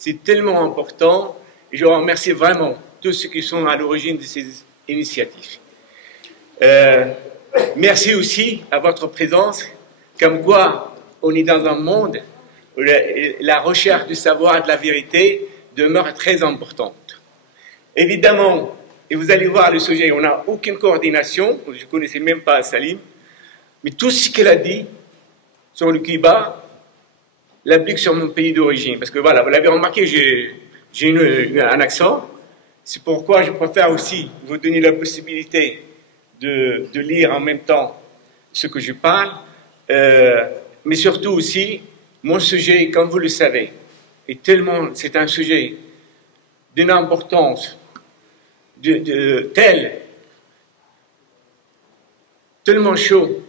C'est tellement important et je remercie vraiment tous ceux qui sont à l'origine de ces initiatives. Merci aussi à votre présence, comme quoi on est dans un monde où la recherche du savoir et de la vérité demeure très importante. Évidemment, et vous allez voir le sujet, on n'a aucune coordination, je ne connaissais même pas Salim, mais tout ce qu'elle a dit sur le Kiba l'applique sur mon pays d'origine. Parce que voilà, vous l'avez remarqué, j'ai un accent, c'est pourquoi je préfère aussi vous donner la possibilité de lire en même temps ce que je parle, mais surtout aussi, mon sujet, comme vous le savez, c'est un sujet d'une importance tellement chaud,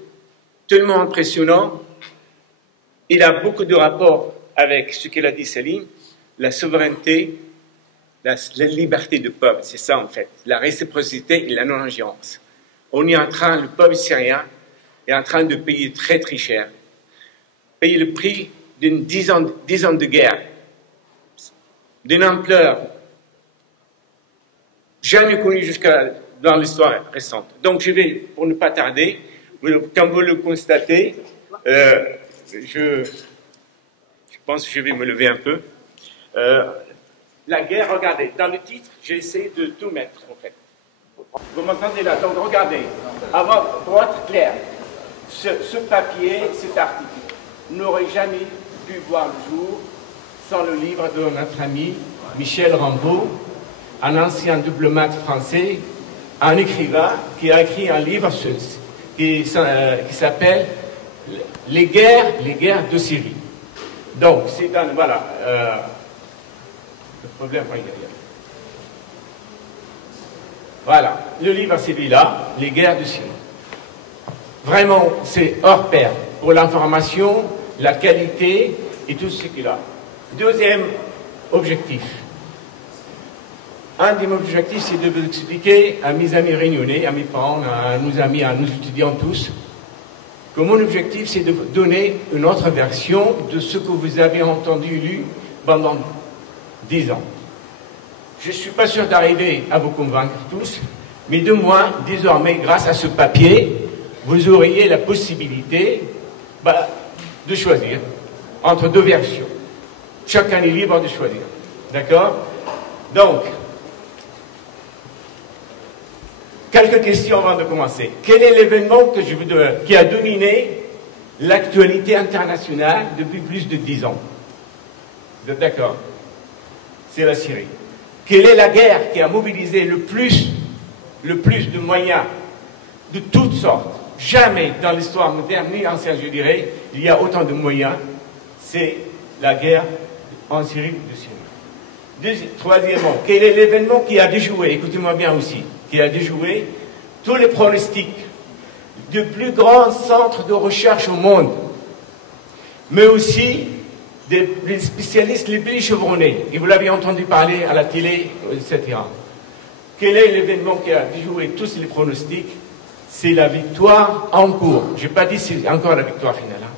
tellement impressionnant. Il a beaucoup de rapports avec ce qu'il a dit Salim, la souveraineté, la liberté du peuple, c'est ça en fait, la réciprocité et la non-ingérence. On est en train, le peuple syrien est en train de payer très très cher, payer le prix d'une 10 ans de guerre, d'une ampleur jamais connue jusqu'à dans l'histoire récente. Donc je vais, pour ne pas tarder, comme vous le constatez, je pense que je vais me lever un peu. La guerre, regardez, dans le titre, j'ai essayé de tout mettre en fait. Vous m'entendez là? Donc regardez, pour être clair, ce papier, cet article, n'aurait jamais pu voir le jour sans le livre de notre ami Michel Rambaud, un ancien diplomate français, un écrivain qui a écrit un livre qui s'appelle les guerres de Syrie. Donc, c'est un, voilà, le problème, voilà, le livre c'est celui-là, les guerres de Syrie. Vraiment, c'est hors pair pour l'information, la qualité et tout ce qu'il a. Deuxième objectif. Un de mes objectifs, c'est de vous expliquer à mes amis réunionnais, à mes parents, à nos amis, à nos étudiants tous, que mon objectif, c'est de vous donner une autre version de ce que vous avez entendu, lu pendant 10 ans. Je ne suis pas sûr d'arriver à vous convaincre tous, mais de moins, désormais, grâce à ce papier, vous auriez la possibilité de choisir entre deux versions. Chacun est libre de choisir. D'accord? Donc, quelques questions avant de commencer. Quel est l'événement qui a dominé l'actualité internationale depuis plus de 10 ans? Vous êtes d'accord? C'est la Syrie. Quelle est la guerre qui a mobilisé le plus de moyens de toutes sortes? Jamais dans l'histoire moderne, ni ancienne, je dirais, il y a autant de moyens. C'est la guerre en Syrie de Syrie. Troisièmement, quel est l'événement qui a déjoué, écoutez-moi bien aussi, qui a déjoué tous les pronostics du plus grand centre de recherche au monde, mais aussi des spécialistes les plus chevronnés, et vous l'avez entendu parler à la télé, etc. Quel est l'événement qui a déjoué tous les pronostics? C'est la victoire en cours. Je n'ai pas dit c'est encore la victoire finale. Hein.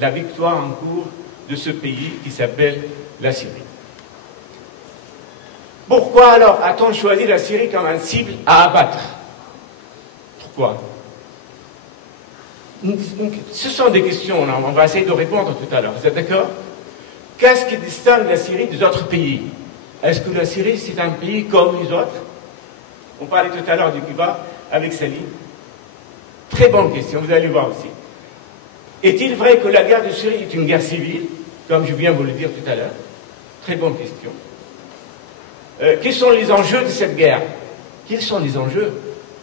La victoire en cours de ce pays qui s'appelle la Syrie. Pourquoi alors a-t-on choisi la Syrie comme un cible à abattre? Pourquoi? Ce sont des questions, on va essayer de répondre tout à l'heure. Vous êtes d'accord? Qu'est-ce qui distingue la Syrie des autres pays? Est-ce que la Syrie, c'est un pays comme les autres? On parlait tout à l'heure du Cuba avec Salim. Très bonne question, vous allez voir aussi. Est-il vrai que la guerre de Syrie est une guerre civile, comme je viens de vous le dire tout à l'heure? Très bonne question. Quels sont les enjeux de cette guerre? Quels sont les enjeux?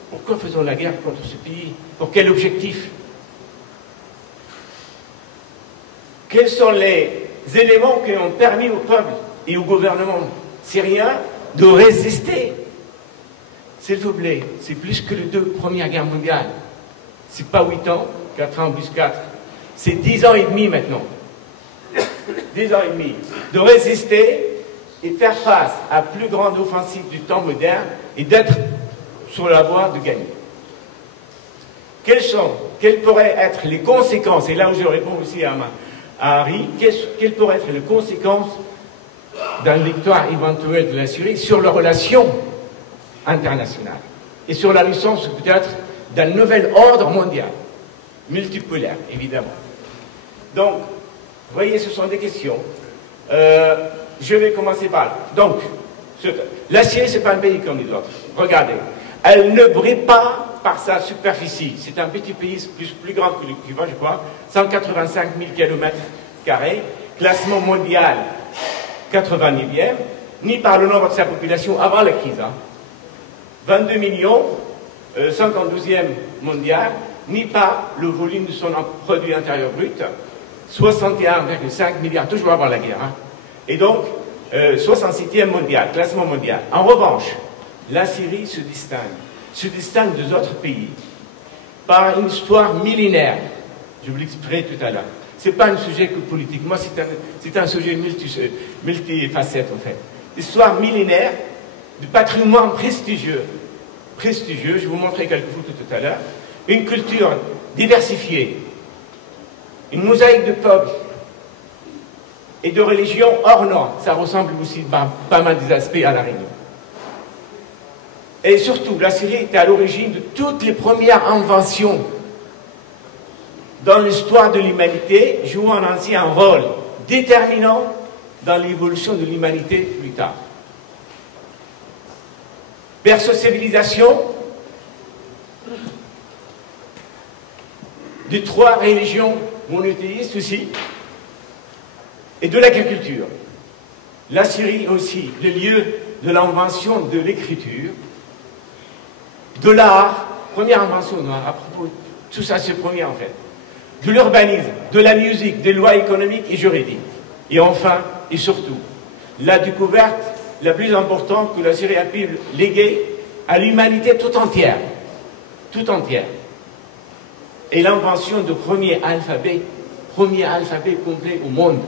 Pourquoi faisons la guerre contre ce pays? Pour quel objectif? Quels sont les éléments qui ont permis au peuple et au gouvernement syrien de résister? S'il vous plaît, c'est plus que les 2 premières guerres mondiales. C'est pas 8 ans, 4 ans plus 4. C'est 10 ans et demi maintenant. 10 ans et demi. De résister et faire face à la plus grande offensive du temps moderne et d'être sur la voie de gagner. Quelles pourraient être les conséquences, et là où je réponds aussi à Harry, quelles pourraient être les conséquences dans la victoire éventuelle de la Syrie sur les relations internationales et sur la naissance peut-être d'un nouvel ordre mondial, multipolaire évidemment. Donc, vous voyez, ce sont des questions. Je vais commencer par là. Donc, la Syrie, ce n'est pas un pays comme les autres. Regardez, elle ne brille pas par sa superficie. C'est un petit pays plus grand que le Cuba, je crois, 185 000 km², classement mondial 89e, ni par le nombre de sa population avant la crise. 22 millions, 52e mondial, ni par le volume de son produit intérieur brut, 61,5 milliards, toujours avant la guerre. Et donc, 67e mondial, classement mondial. En revanche, la Syrie se distingue des autres pays par une histoire millénaire. Je vous l'expliquerai tout à l'heure. Ce n'est pas un sujet que politique. Moi, c'est un sujet multifacette, en fait. Histoire millénaire du patrimoine prestigieux. Prestigieux, je vais vous montrer quelques photos tout à l'heure. Une culture diversifiée. Une mosaïque de peuples et de religions hors normes. Ça ressemble aussi pas mal des aspects à la Réunion. Et surtout, la Syrie était à l'origine de toutes les premières inventions dans l'histoire de l'humanité, jouant ainsi un rôle déterminant dans l'évolution de l'humanité plus tard. Perso-civilisation de 3 religions monothéistes aussi, et de l'agriculture. La Syrie aussi, le lieu de l'invention de l'écriture, de l'art, première invention de l'art, à propos, tout ça c'est premier en fait, de l'urbanisme, de la musique, des lois économiques et juridiques. Et enfin, et surtout, la découverte la plus importante que la Syrie a pu léguer à l'humanité tout entière. Tout entière. Et l'invention du premier alphabet complet au monde.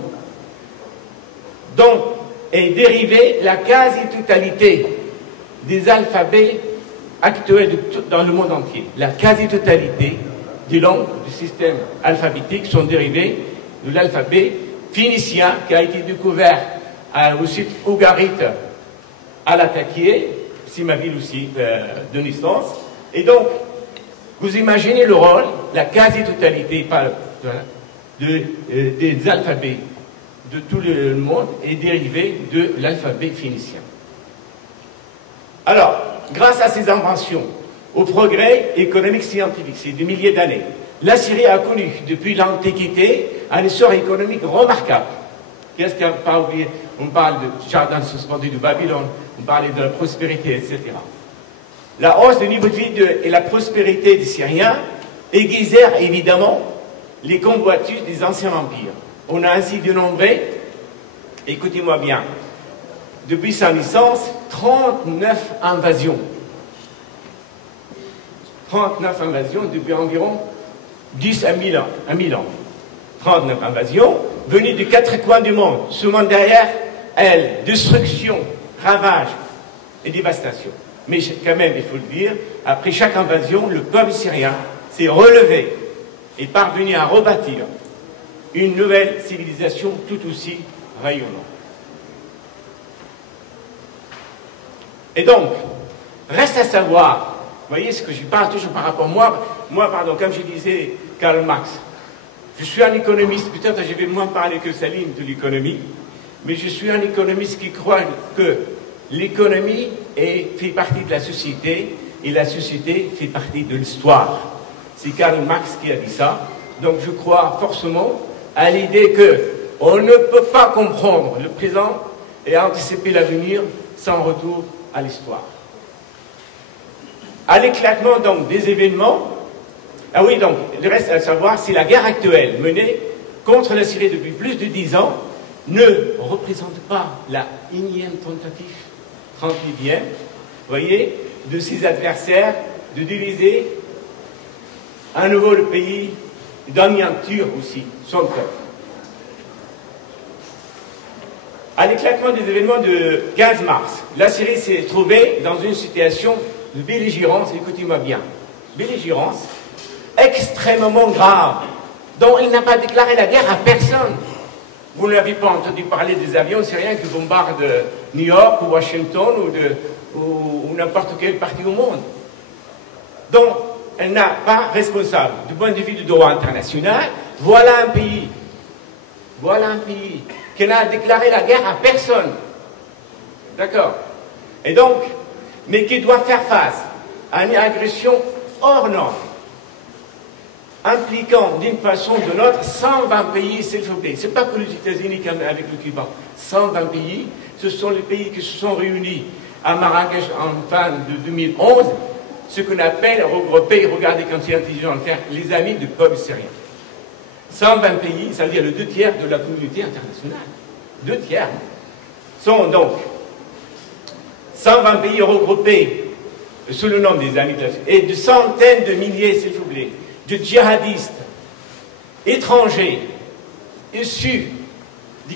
Donc, est dérivée la quasi-totalité des alphabets actuels dans le monde entier. La quasi-totalité des langues du système alphabétique sont dérivées de l'alphabet phénicien qui a été découvert au site Ougarit à Latakia, c'est ma ville aussi de naissance. Et donc, vous imaginez le rôle, la quasi-totalité des alphabets de tout le monde est dérivée de l'alphabet phénicien. Alors, grâce à ces inventions, au progrès économique scientifique, c'est des milliers d'années, la Syrie a connu depuis l'Antiquité un essor économique remarquable. Qu'est-ce qu'on pas oublié? On parle de jardin suspendu de Babylone, on parlait de la prospérité, etc. La hausse du niveau de vie et la prospérité des Syriens aiguisèrent évidemment les convoitises des anciens empires. On a ainsi dénombré, écoutez-moi bien, depuis sa naissance, 39 invasions. 39 invasions depuis environ 10 à 1000 ans. 39 invasions venues des 4 coins du monde. Souvent derrière elles, destruction, ravage et dévastation. Mais quand même, il faut le dire, après chaque invasion, le peuple syrien s'est relevé et parvenu à rebâtir une nouvelle civilisation tout aussi rayonnante. Et donc, reste à savoir, vous voyez ce que je parle toujours par rapport à moi, pardon, comme je disais Karl Marx, je suis un économiste, peut-être je vais moins parler que Salim de l'économie, mais je suis un économiste qui croit que l'économie fait partie de la société et la société fait partie de l'histoire. C'est Karl Marx qui a dit ça. Donc je crois forcément à l'idée qu'on ne peut pas comprendre le présent et anticiper l'avenir sans retour à l'histoire. À l'éclatement donc des événements, ah oui, donc le reste à savoir, c'est la guerre actuelle menée contre la Syrie depuis plus de 10 ans ne représente pas la énième tentative, 38e, vous voyez, de ses adversaires de diviser à nouveau le pays, d'anéantir aussi son peuple. À l'éclatement des événements de 15 mars, la Syrie s'est trouvée dans une situation de belligérance, écoutez-moi bien, belligérance extrêmement grave, dont il n'a pas déclaré la guerre à personne. Vous n'avez pas entendu parler des avions syriens qui bombardent New York ou Washington ou n'importe quelle partie au monde. Donc, elle n'a pas responsable. Du point de vue du droit international, voilà un pays qui n'a déclaré la guerre à personne. D'accord? Et donc, mais qui doit faire face à une agression hors norme, impliquant d'une façon ou d'une autre 120 pays, s'il vous plaît. Ce n'est pas que les États-Unis avec le Cuba. 120 pays, ce sont les pays qui se sont réunis à Marrakech en fin de 2011, ce qu'on appelle regrouper, regardez comme c'est intelligent de faire, les amis du peuple syrien. 120 pays, ça veut dire le 2/3 de la communauté internationale. 2/3 sont donc 120 pays regroupés sous le nom des amis de la et de centaines de milliers, s'il vous plaît, de djihadistes étrangers issus de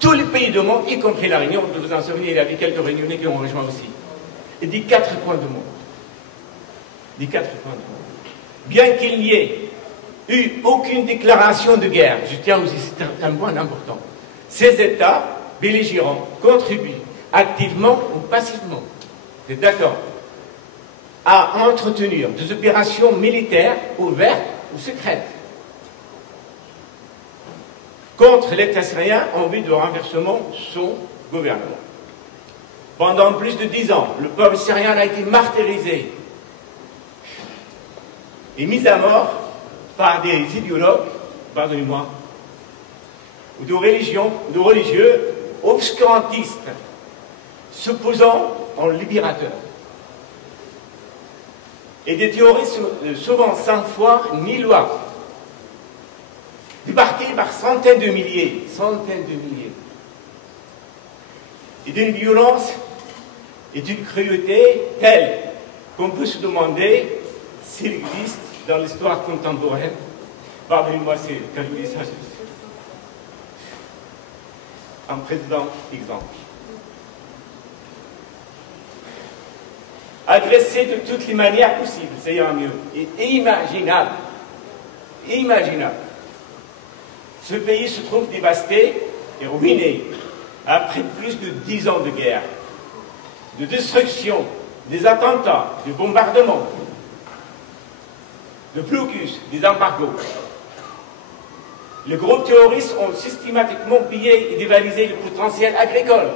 tous les pays du monde, y compris la Réunion. De vous en souvenir, il y avait quelques Réunionnais qui ont rejoint aussi. Et des 4 coins du monde. Des 4 coins du monde. Bien qu'il n'y ait eu aucune déclaration de guerre, je tiens aussi, c'est un point important, ces États belligérants contribuent activement ou passivement, c'est d'accord, à entretenir des opérations militaires ouvertes ou secrètes contre l'État syrien en vue de renversement de son gouvernement. Pendant plus de 10 ans, le peuple syrien a été martyrisé et mis à mort par des idéologues, pardonnez-moi, ou de religieux obscurantistes, se posant en libérateurs. Et des terroristes souvent sans foi ni loi, débarqués par centaines de milliers, et d'une violence et d'une cruauté telle qu'on peut se demander s'il existe dans l'histoire contemporaine. Pardonnez-moi, c'est quand je dis ça, un président exemple. Agressé de toutes les manières possibles, c'est un mieux, et imaginable. Imaginable. Ce pays se trouve dévasté et ruiné après plus de 10 ans de guerre, de destruction, des attentats, des bombardements, de blocus, des embargos. Les groupes terroristes ont systématiquement pillé et dévalisé le potentiel agricole,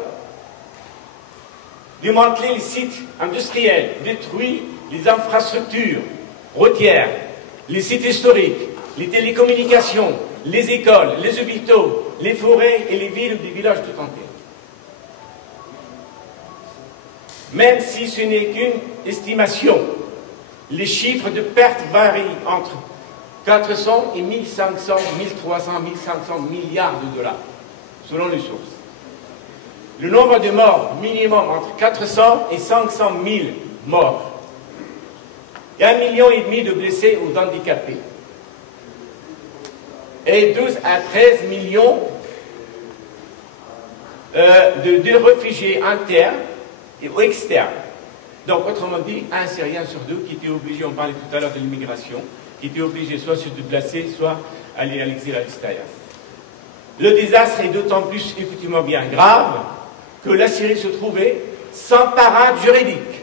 démantelé les sites industriels, détruit les infrastructures routières, les sites historiques, les télécommunications, les écoles, les hôpitaux, les forêts et les villes ou des villages tout entiers. Même si ce n'est qu'une estimation, les chiffres de pertes varient entre 400 et 1500, 1300, 1500 milliards de dollars, selon les sources. Le nombre de morts minimum entre 400 et 500 000 morts. Et 1,5 million de blessés ou d'handicapés. Et 12 à 13 millions de réfugiés internes et externes. Donc, autrement dit, un Syrien sur deux qui était obligé, on parlait tout à l'heure de l'immigration, qui était obligé soit de se déplacer, soit aller à l'exil à l'extérieur. Le désastre est d'autant plus, écoutez-moi bien, grave que la Syrie se trouvait sans parade juridique,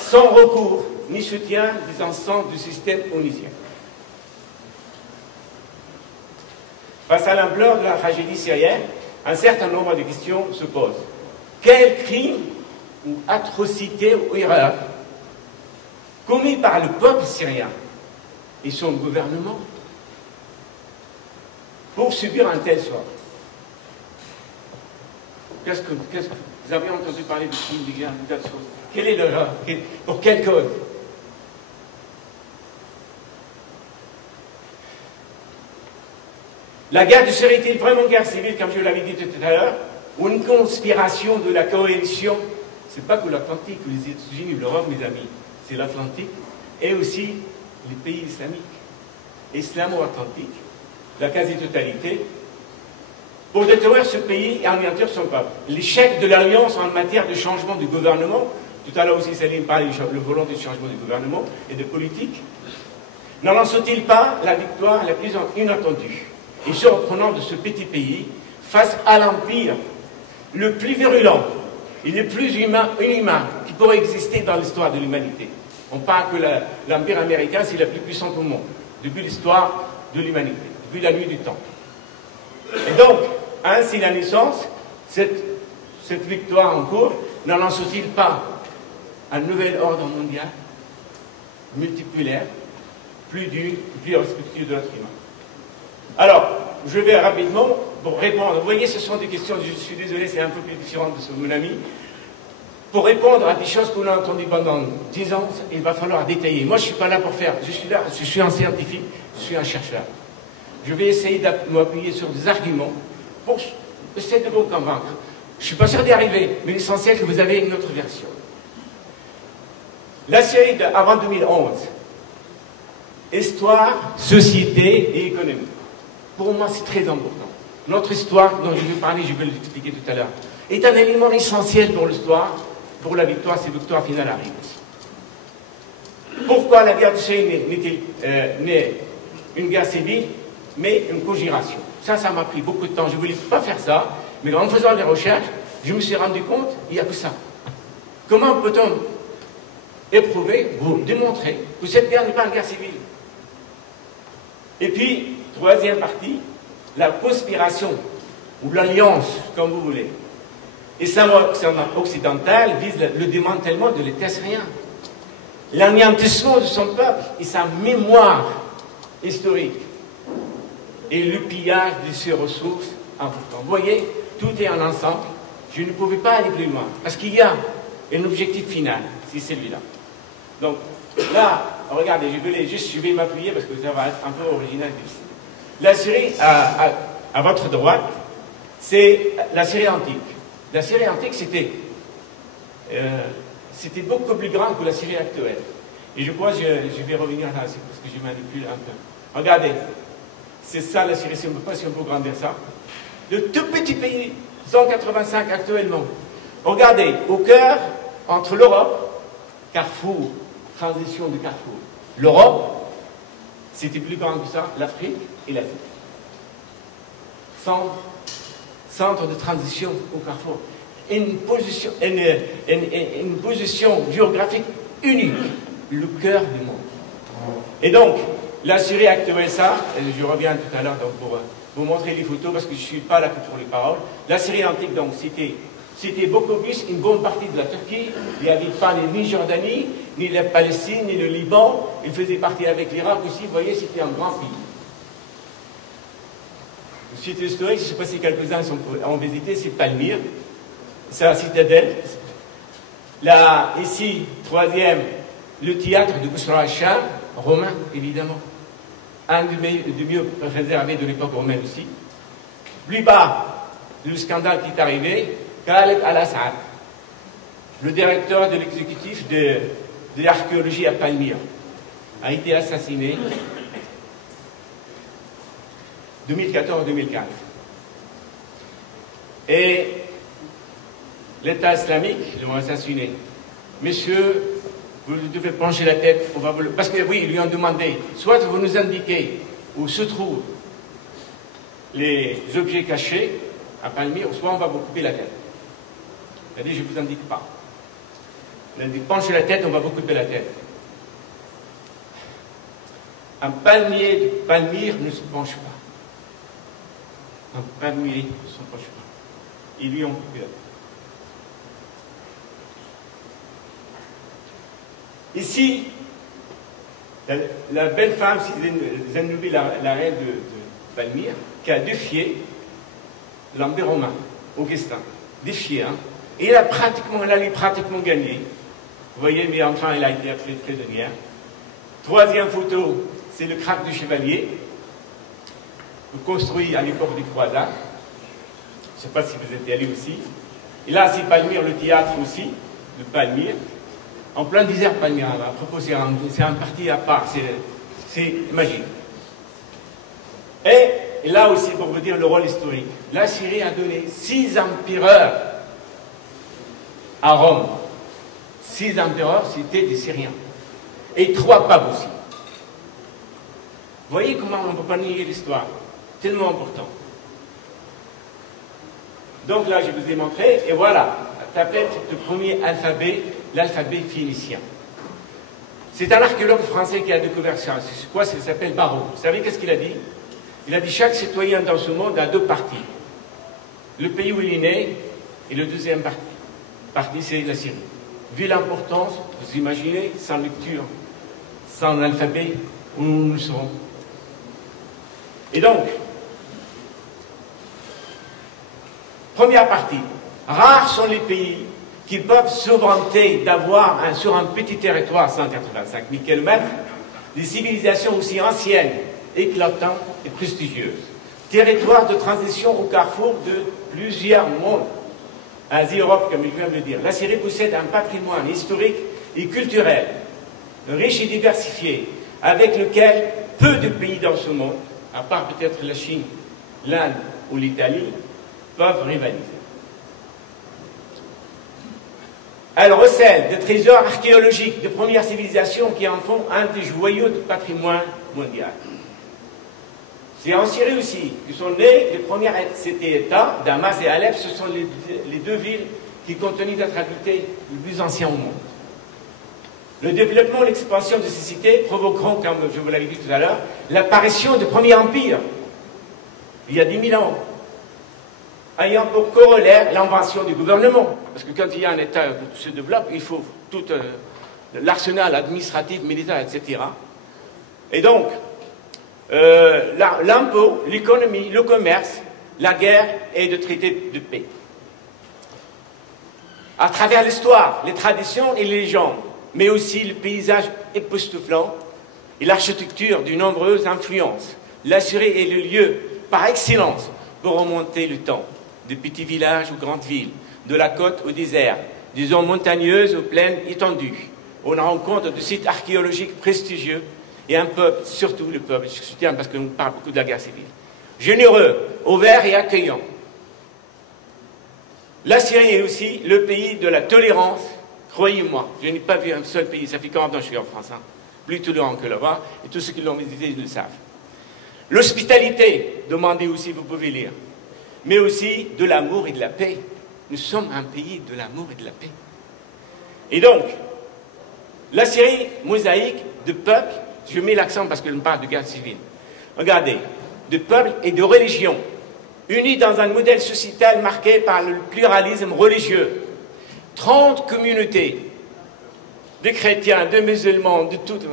sans recours ni soutien des instances du système onusien. Face à l'ampleur de la tragédie syrienne, un certain nombre de questions se posent. Quel crime ou atrocité ou erreur commis par le peuple syrien et son gouvernement pour subir un tel sort? Qu'est-ce que vous avez entendu parler de crime, de guerre, de telles choses? Quelle est l'erreur? Pour quelle cause? La guerre de Syrie est-elle vraiment une guerre civile, comme je l'avais dit tout à l'heure, ou une conspiration de la coalition? C'est pas que l'Atlantique, les États-Unis, l'Europe, mes amis, c'est l'Atlantique, et aussi les pays islamiques, islamo-atlantiques, la quasi-totalité, pour détruire ce pays et anéantir son peuple. L'échec de l'Alliance en matière de changement du gouvernement, tout à l'heure aussi Salim parlait de volonté de changement du gouvernement et de politique, n'annonce-t-il pas la victoire la plus inattendue? et surprenant de ce petit pays face à l'empire le plus virulent et le plus inhumain qui pourrait exister dans l'histoire de l'humanité. On parle que l'empire américain, c'est la plus puissante au monde, depuis l'histoire de l'humanité, depuis la nuit du temps. Et donc, ainsi la naissance, cette victoire en cours, n'en lance-t-il pas un nouvel ordre mondial, multipolaire, plus respectueux de l'être humain? Alors, je vais rapidement pour répondre. Vous voyez, ce sont des questions, je suis désolé, c'est un peu plus différent de ce mon ami. Pour répondre à des choses qu'on a entendues pendant 10 ans, il va falloir détailler. Moi, je ne suis pas là pour faire. Je suis là, je suis un scientifique, je suis un chercheur. Je vais essayer de m'appuyer sur des arguments pour essayer de vous convaincre. Je ne suis pas sûr d'y arriver, mais l'essentiel, c'est que vous avez une autre version. La série avant 2011, Histoire, Société et Économie. Pour moi, c'est très important. Notre histoire, dont je vais parler, je vais l'expliquer tout à l'heure, est un élément essentiel pour l'histoire, pour la victoire, si la victoire finale arrive. Pourquoi la guerre de Syrie n'est une guerre civile, mais une co-génération? Ça m'a pris beaucoup de temps. Je ne voulais pas faire ça, mais en faisant des recherches, je me suis rendu compte qu'il n'y a que ça. Comment peut-on éprouver, vous démontrer que cette guerre n'est pas une guerre civile? Et puis, troisième partie, la conspiration, ou l'alliance, comme vous voulez. L'islam occidental vise le démantèlement de l'État syrien, l'anéantissement de son peuple et sa mémoire historique, et le pillage de ses ressources importantes. Vous voyez, tout est en ensemble. Je ne pouvais pas aller plus loin, parce qu'il y a un objectif final, c'est celui-là. Donc, là, regardez, je vais m'appuyer, parce que ça va être un peu original ici. La Syrie, à votre droite, c'est la Syrie antique. La Syrie antique, c'était beaucoup plus grand que la Syrie actuelle. Et je crois, je vais revenir là, parce que je manipule un peu. Regardez, c'est ça la Syrie, je ne sais pas si on peut grandir ça. Le tout petit pays, 185 actuellement. Regardez, au cœur, entre l'Europe, carrefour, transition de carrefour. L'Europe, c'était plus grand que ça, l'Afrique et l'Asie. Centre de transition au carrefour. Une position géographique unique, le cœur du monde. Et donc, la Syrie actuelle, ça, je reviens tout à l'heure pour vous montrer les photos, parce que je ne suis pas là que pour les paroles. La Syrie antique, donc, c'était beaucoup plus une bonne partie de la Turquie. Il n'y avait pas ni Jordanie, ni la Palestine, ni le Liban. Il faisait partie avec l'Irak aussi. Vous voyez, c'était un grand pays. Le site historique, je ne sais pas si quelques-uns ont visité, c'est Palmyre. C'est la citadelle. Là, ici, troisième, le théâtre de Busra al-Sham, romain, évidemment. Un des mieux réservés de l'époque romaine aussi. Plus bas, le scandale qui est arrivé, Khaled al-Assad, le directeur de l'exécutif de l'archéologie à Palmyre, a été assassiné 2014-2015. Et l'État islamique l'ont assassiné. Messieurs, vous devez pencher la tête, parce que oui, ils lui ont demandé, soit vous nous indiquez où se trouvent les objets cachés à Palmyre, soit on va vous couper la tête. Il a dit, je ne vous indique pas. Il a dit, penchez la tête, on va vous couper la tête. Un palmier de Palmyre ne se penche pas. Un palmier ne se penche pas. Ils lui ont coupé la tête. Ici, la belle femme, c'est Zenoubie, la reine de Palmyre, qui a défié l'Empire romain, Augustin. Défié, hein. Et elle allait pratiquement gagner. Vous voyez, mais enfin, elle a été appelée prisonnière. Troisième photo, c'est le krach du chevalier, construit à l'époque des croisades. Je ne sais pas si vous êtes allés aussi. Et là, c'est Palmyre, le théâtre aussi, de Palmyre. En plein désert Palmyre, à propos, c'est un parti à part, c'est magique. Et là aussi, pour vous dire le rôle historique, la Syrie a donné 6 empereurs à Rome. 6 empereurs, c'était des Syriens. Et 3 papes aussi. Vous voyez comment on ne peut pas nier l'histoire. tellement important. Donc là, je vous ai montré, et voilà, la tablette du premier alphabet, l'alphabet phénicien. C'est un archéologue français qui a découvert ça. C'est quoi? Ça s'appelle Barrault. Vous savez qu'est-ce qu'il a dit? Il a dit chaque citoyen dans ce monde a deux parties. Le pays où il est né et le deuxième partie, c'est la Syrie. Vu l'importance, vous imaginez, sans lecture, sans alphabet, où nous serons. Et donc, première partie, rares sont les pays qui peuvent se vanter d'avoir sur un petit territoire, 185 000 km, des civilisations aussi anciennes, éclatantes et prestigieuses. Territoire de transition au carrefour de plusieurs mondes. Asie, Europe, comme je viens de le dire. La Syrie possède un patrimoine historique et culturel, riche et diversifié, avec lequel peu de pays dans ce monde, à part peut-être la Chine, l'Inde ou l'Italie, peuvent rivaliser. Elle recèle des trésors archéologiques de premières civilisations qui en font un des joyaux du patrimoine mondial. C'est en Syrie aussi que sont nés les premiers États, Damas et Alep, ce sont les deux villes qui continuent d'être habitées les plus anciens au monde. Le développement et l'expansion de ces cités provoqueront, comme je vous l'avais dit tout à l'heure, l'apparition du premier empire, il y a 10 000 ans, ayant pour corollaire l'invention du gouvernement. Parce que quand il y a un État qui se développe, il faut tout l'arsenal administratif, militaire, etc. Et donc, l'impôt, l'économie, le commerce, la guerre et le traité de paix. À travers l'histoire, les traditions et les légendes, mais aussi le paysage époustouflant et l'architecture de nombreuses influences, la Syrie est le lieu par excellence pour remonter le temps, de petits villages aux grandes villes, de la côte au désert, des zones montagneuses aux plaines étendues. On rencontre de sites archéologiques prestigieux et un peuple, surtout le peuple, je soutiens parce qu'on parle beaucoup de la guerre civile, généreux, ouvert et accueillant. La Syrie est aussi le pays de la tolérance. Croyez-moi, je n'ai pas vu un seul pays, ça fait 40 ans que je suis en France, hein, plus tolérant que là-bas, et tous ceux qui l'ont visité, ils le savent. L'hospitalité, demandez aussi, vous pouvez lire, mais aussi de l'amour et de la paix. Nous sommes un pays de l'amour et de la paix. Et donc, la Syrie, mosaïque de peuples, je mets l'accent parce qu'elle me parle de guerre civile. Regardez, de peuples et de religions, unis dans un modèle sociétal marqué par le pluralisme religieux. 30 communautés de chrétiens, de musulmans, de toutes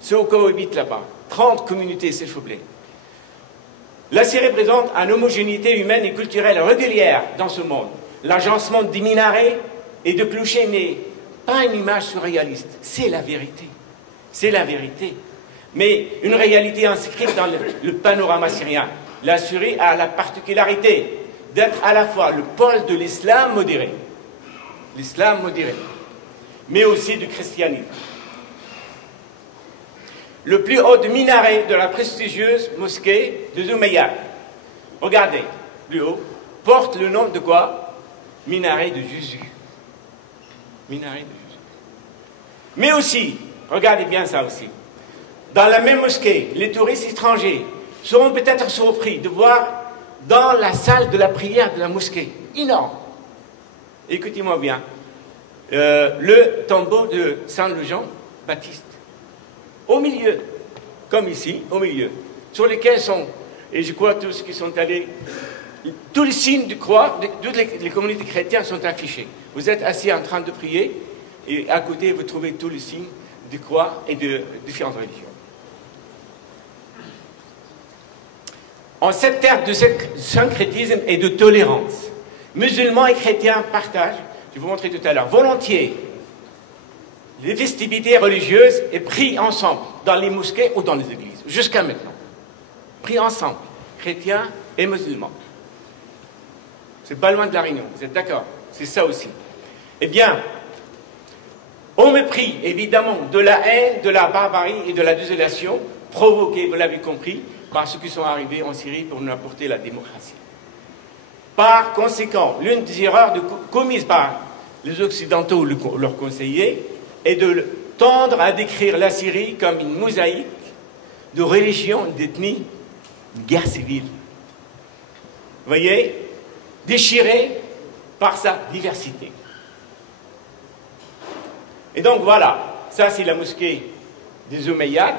ceux qui habitent là-bas. 30 communautés, s'il vous plaît. La Syrie présente une homogénéité humaine et culturelle régulière dans ce monde. L'agencement des minarets et de clochers n'est pas une image surréaliste, c'est la vérité. C'est la vérité. Mais une réalité inscrite dans le panorama syrien. La Syrie a la particularité d'être à la fois le pôle de l'islam modéré, mais aussi du christianisme. Le plus haut de minaret de la prestigieuse mosquée de Zoumaïa, regardez, plus haut, porte le nom de quoi? Minaret de Jésus. Minaret de Jésus. Mais aussi, regardez bien ça aussi, dans la même mosquée, les touristes étrangers seront peut-être surpris de voir dans la salle de la prière de la mosquée, énorme, écoutez-moi bien, le tombeau de Saint Jean-Baptiste. Au milieu, comme ici, au milieu, sur lesquels sont, et je crois tous qui sont allés, tous les signes de croix, toutes les communautés chrétiennes sont affichés. Vous êtes assis en train de prier, et à côté, vous trouvez tous les signes de croix et de différentes religions. En cette terre de syncrétisme et de tolérance, musulmans et chrétiens partagent, je vais vous montrer tout à l'heure, volontiers, les festivités religieuses et pris ensemble dans les mosquées ou dans les églises, jusqu'à maintenant. Pris ensemble, chrétiens et musulmans. C'est pas loin de la Réunion, vous êtes d'accord? C'est ça aussi. Eh bien, au mépris, évidemment, de la haine, de la barbarie et de la désolation provoquée, vous l'avez compris, par ceux qui sont arrivés en Syrie pour nous apporter la démocratie. Par conséquent, l'une des erreurs commises par les Occidentaux ou leurs conseillers est de tendre à décrire la Syrie comme une mosaïque de religions, d'ethnies, une guerre civile. voyez, déchiré par sa diversité. Et donc voilà, ça c'est la mosquée des Omeyyades.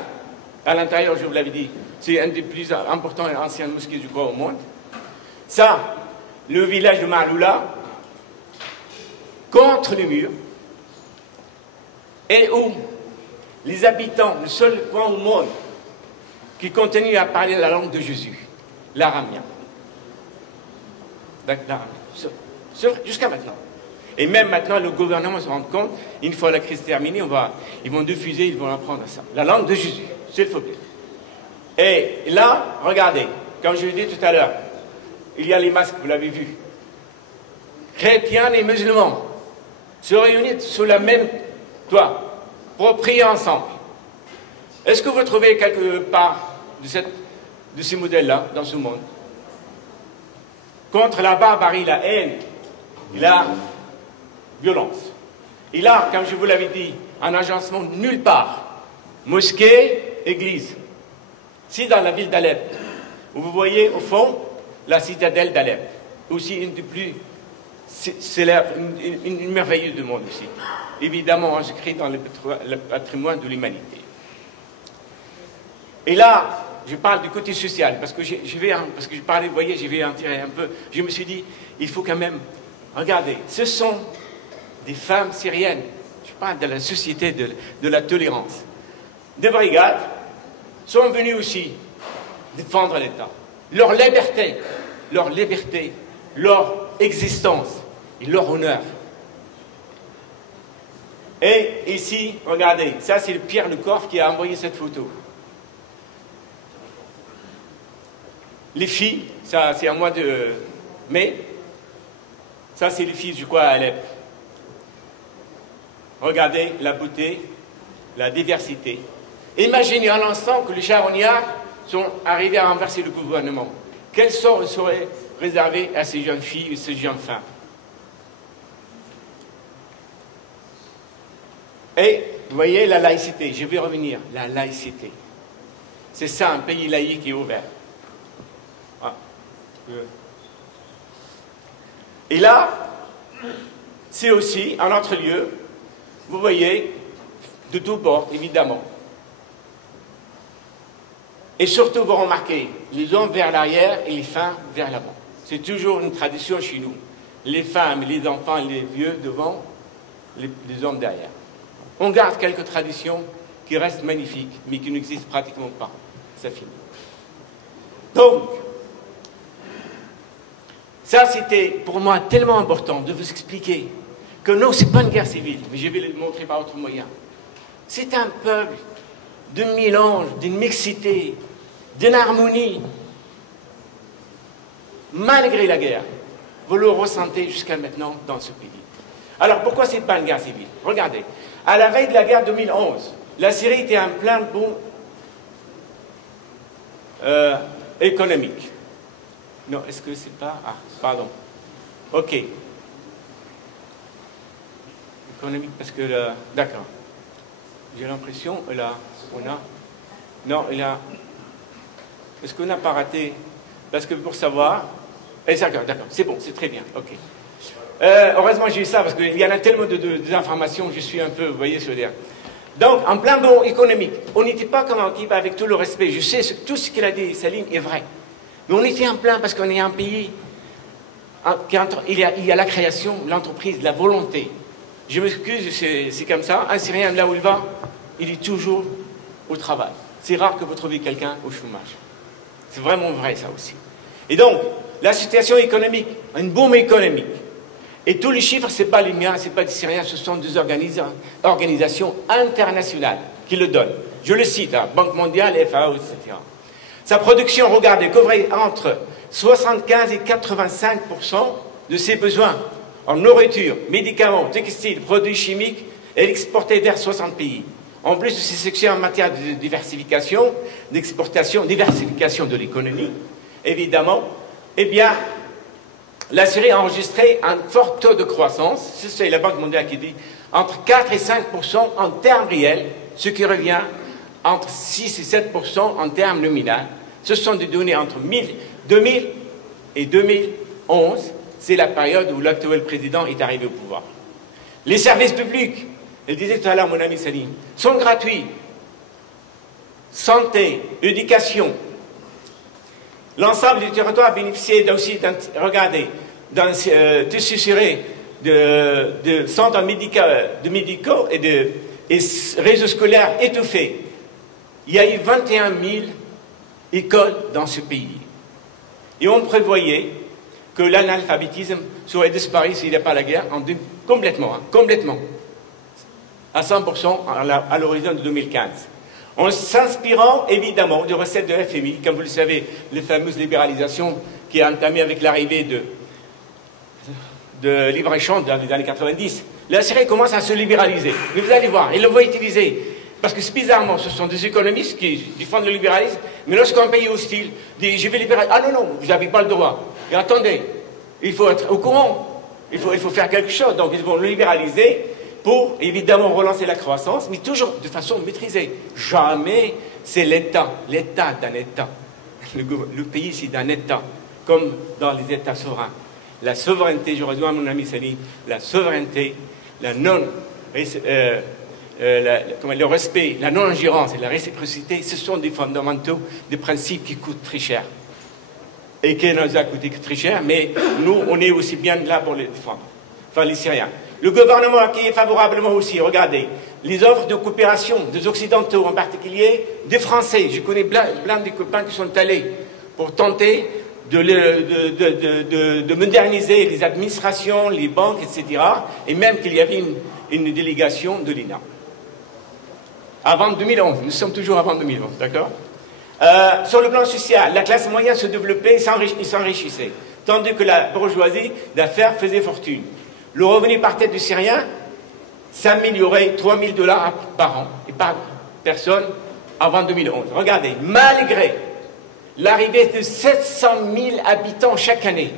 À l'intérieur, je vous l'avais dit, c'est une des plus importantes et anciennes mosquées du crois au monde. Ça, le village de Maaloula, contre le mur, et où les habitants, le seul point au monde qui continue à parler la langue de Jésus, l'aramien. Jusqu'à maintenant. Et même maintenant, le gouvernement se rend compte, une fois la crise terminée, ils vont diffuser, ils vont apprendre ça. La langue de Jésus, s'il vous plaît. Et là, regardez, comme je l'ai dit tout à l'heure, il y a les masques, vous l'avez vu. Chrétiens et musulmans se réunissent sous la même toit pour prier ensemble. Est-ce que vous trouvez quelque part de ces modèles-là dans ce monde? Contre la barbarie, la haine, la violence. Et là, comme je vous l'avais dit, un agencement nulle part. Mosquée, église. Si dans la ville d'Alep, vous voyez au fond la citadelle d'Alep, aussi une des plus célèbres, une merveilleuse du monde aussi. Évidemment inscrit dans le patrimoine de l'humanité. Et là, je parle du côté social, parce que parce que je parlais, vous voyez, j'y vais en tirer un peu. Je me suis dit, il faut quand même, regardez, ce sont des femmes syriennes, je parle de la société de la tolérance. Des brigades sont venues aussi défendre l'État. Leur liberté, leur existence et leur honneur. Et ici, regardez, ça c'est Pierre Lecoff qui a envoyé cette photo. Les filles, ça c'est un mois de mai, ça c'est les filles, je crois, à Alep. Regardez la beauté, la diversité. Imaginez un instant que les charognards sont arrivés à renverser le gouvernement. Quel sort serait réservé à ces jeunes filles et ces jeunes femmes? Et vous voyez la laïcité, je vais revenir, la laïcité. C'est ça, un pays laïque et ouvert. Ah. Et là, c'est aussi un autre lieu, vous voyez, de tous bords, évidemment. Et surtout, vous remarquez, les hommes vers l'arrière et les femmes vers l'avant. C'est toujours une tradition chez nous. Les femmes, les enfants, les vieux devant, les hommes derrière. On garde quelques traditions qui restent magnifiques, mais qui n'existent pratiquement pas. Ça finit. Donc, ça c'était pour moi tellement important de vous expliquer que non, ce n'est pas une guerre civile, mais je vais le montrer par autre moyen. C'est un peuple de mélange, d'une mixité, d'une harmonie. Malgré la guerre, vous le ressentez jusqu'à maintenant dans ce pays. Alors pourquoi ce n'est pas une guerre civile? Regardez, à la veille de la guerre 2011, la Syrie était en plein boom économique. Non, est-ce que c'est pas... Ah, pardon. Ok. Économique, parce que... D'accord. J'ai l'impression, là, on a... Non, il a... Est-ce qu'on n'a pas raté? Parce que pour savoir... D'accord, c'est bon, c'est très bien, ok. Heureusement, j'ai eu ça, parce qu'il y en a tellement d'informations, je suis un peu, vous voyez ce que je veux dire. Donc, en plein boom économique, on n'était pas comme en équipe, avec tout le respect. Je sais, tout ce qu'il a dit, Salim, est vrai. Mais on était en plein parce qu'on est un pays... Il y a la création, l'entreprise, la volonté. Je m'excuse, c'est comme ça. Un Syrien, là où il va, il est toujours au travail. C'est rare que vous trouviez quelqu'un au chômage. C'est vraiment vrai, ça aussi. Et donc, la situation économique, une boom économique. Et tous les chiffres, ce n'est pas les miens, ce n'est pas des Syriens, ce sont des organisations internationales qui le donnent. Je le cite, hein, Banque mondiale, FAO, etc. Sa production, regardez, couvrait entre 75 et 85% de ses besoins en nourriture, médicaments, textiles, produits chimiques, et exportait vers 60 pays. En plus de ses succès en matière de diversification, d'exportation, diversification de l'économie, évidemment, eh bien, la Syrie a enregistré un fort taux de croissance, c'est la Banque mondiale qui dit, entre 4 et 5% en termes réels, ce qui revient entre 6 et 7% en termes nominaux. Ce sont des données entre 2000 Et 2011, c'est la période où l'actuel président est arrivé au pouvoir. Les services publics, je le disais tout à l'heure mon ami Salim, sont gratuits. Santé, éducation. L'ensemble du territoire a bénéficié aussi, regardez, d'un tissu serré de centres médicaux et réseaux scolaires étouffés. Il y a eu 21 000 écoles dans ce pays. Et on prévoyait que l'analphabétisme serait disparu s'il n'y a pas la guerre, complètement, complètement, à 100% à l'horizon de 2015. En s'inspirant évidemment de recettes de FMI, comme vous le savez, les fameuses libéralisations qui a entamé avec l'arrivée de libre-échange dans les années 90. La Syrie commence à se libéraliser. Mais vous allez voir, ils le vont utiliser. Parce que bizarrement, ce sont des économistes qui défendent le libéralisme, mais lorsqu'un pays hostile dit « je vais libéraliser », ah non, vous n'avez pas le droit. Et attendez, il faut être au courant, il faut faire quelque chose. Donc ils vont le libéraliser pour évidemment relancer la croissance, mais toujours de façon maîtrisée. Jamais c'est l'État d'un État. Le pays c'est d'un État, comme dans les États souverains. La souveraineté, je rejoins mon ami Sali, la souveraineté, le respect, la non-ingérence et la réciprocité, ce sont des fondamentaux, des principes qui coûtent très cher. Et qui nous a coûté très cher, mais nous, on est aussi bien là pour les défendre. Enfin, les Syriens. Le gouvernement accueille favorablement aussi, regardez, les offres de coopération des Occidentaux, en particulier des Français. Je connais plein de copains qui sont allés pour tenter de moderniser les administrations, les banques, etc. Et même qu'il y avait une délégation de l'INA. Avant 2011, nous sommes toujours avant 2011, d'accord? Sur le plan social, la classe moyenne se développait et s'enrichissait, tandis que la bourgeoisie d'affaires faisait fortune. Le revenu par tête du Syrien s'améliorait 3 000 $ par an et par personne avant 2011. Regardez, malgré l'arrivée de 700 000 habitants chaque année,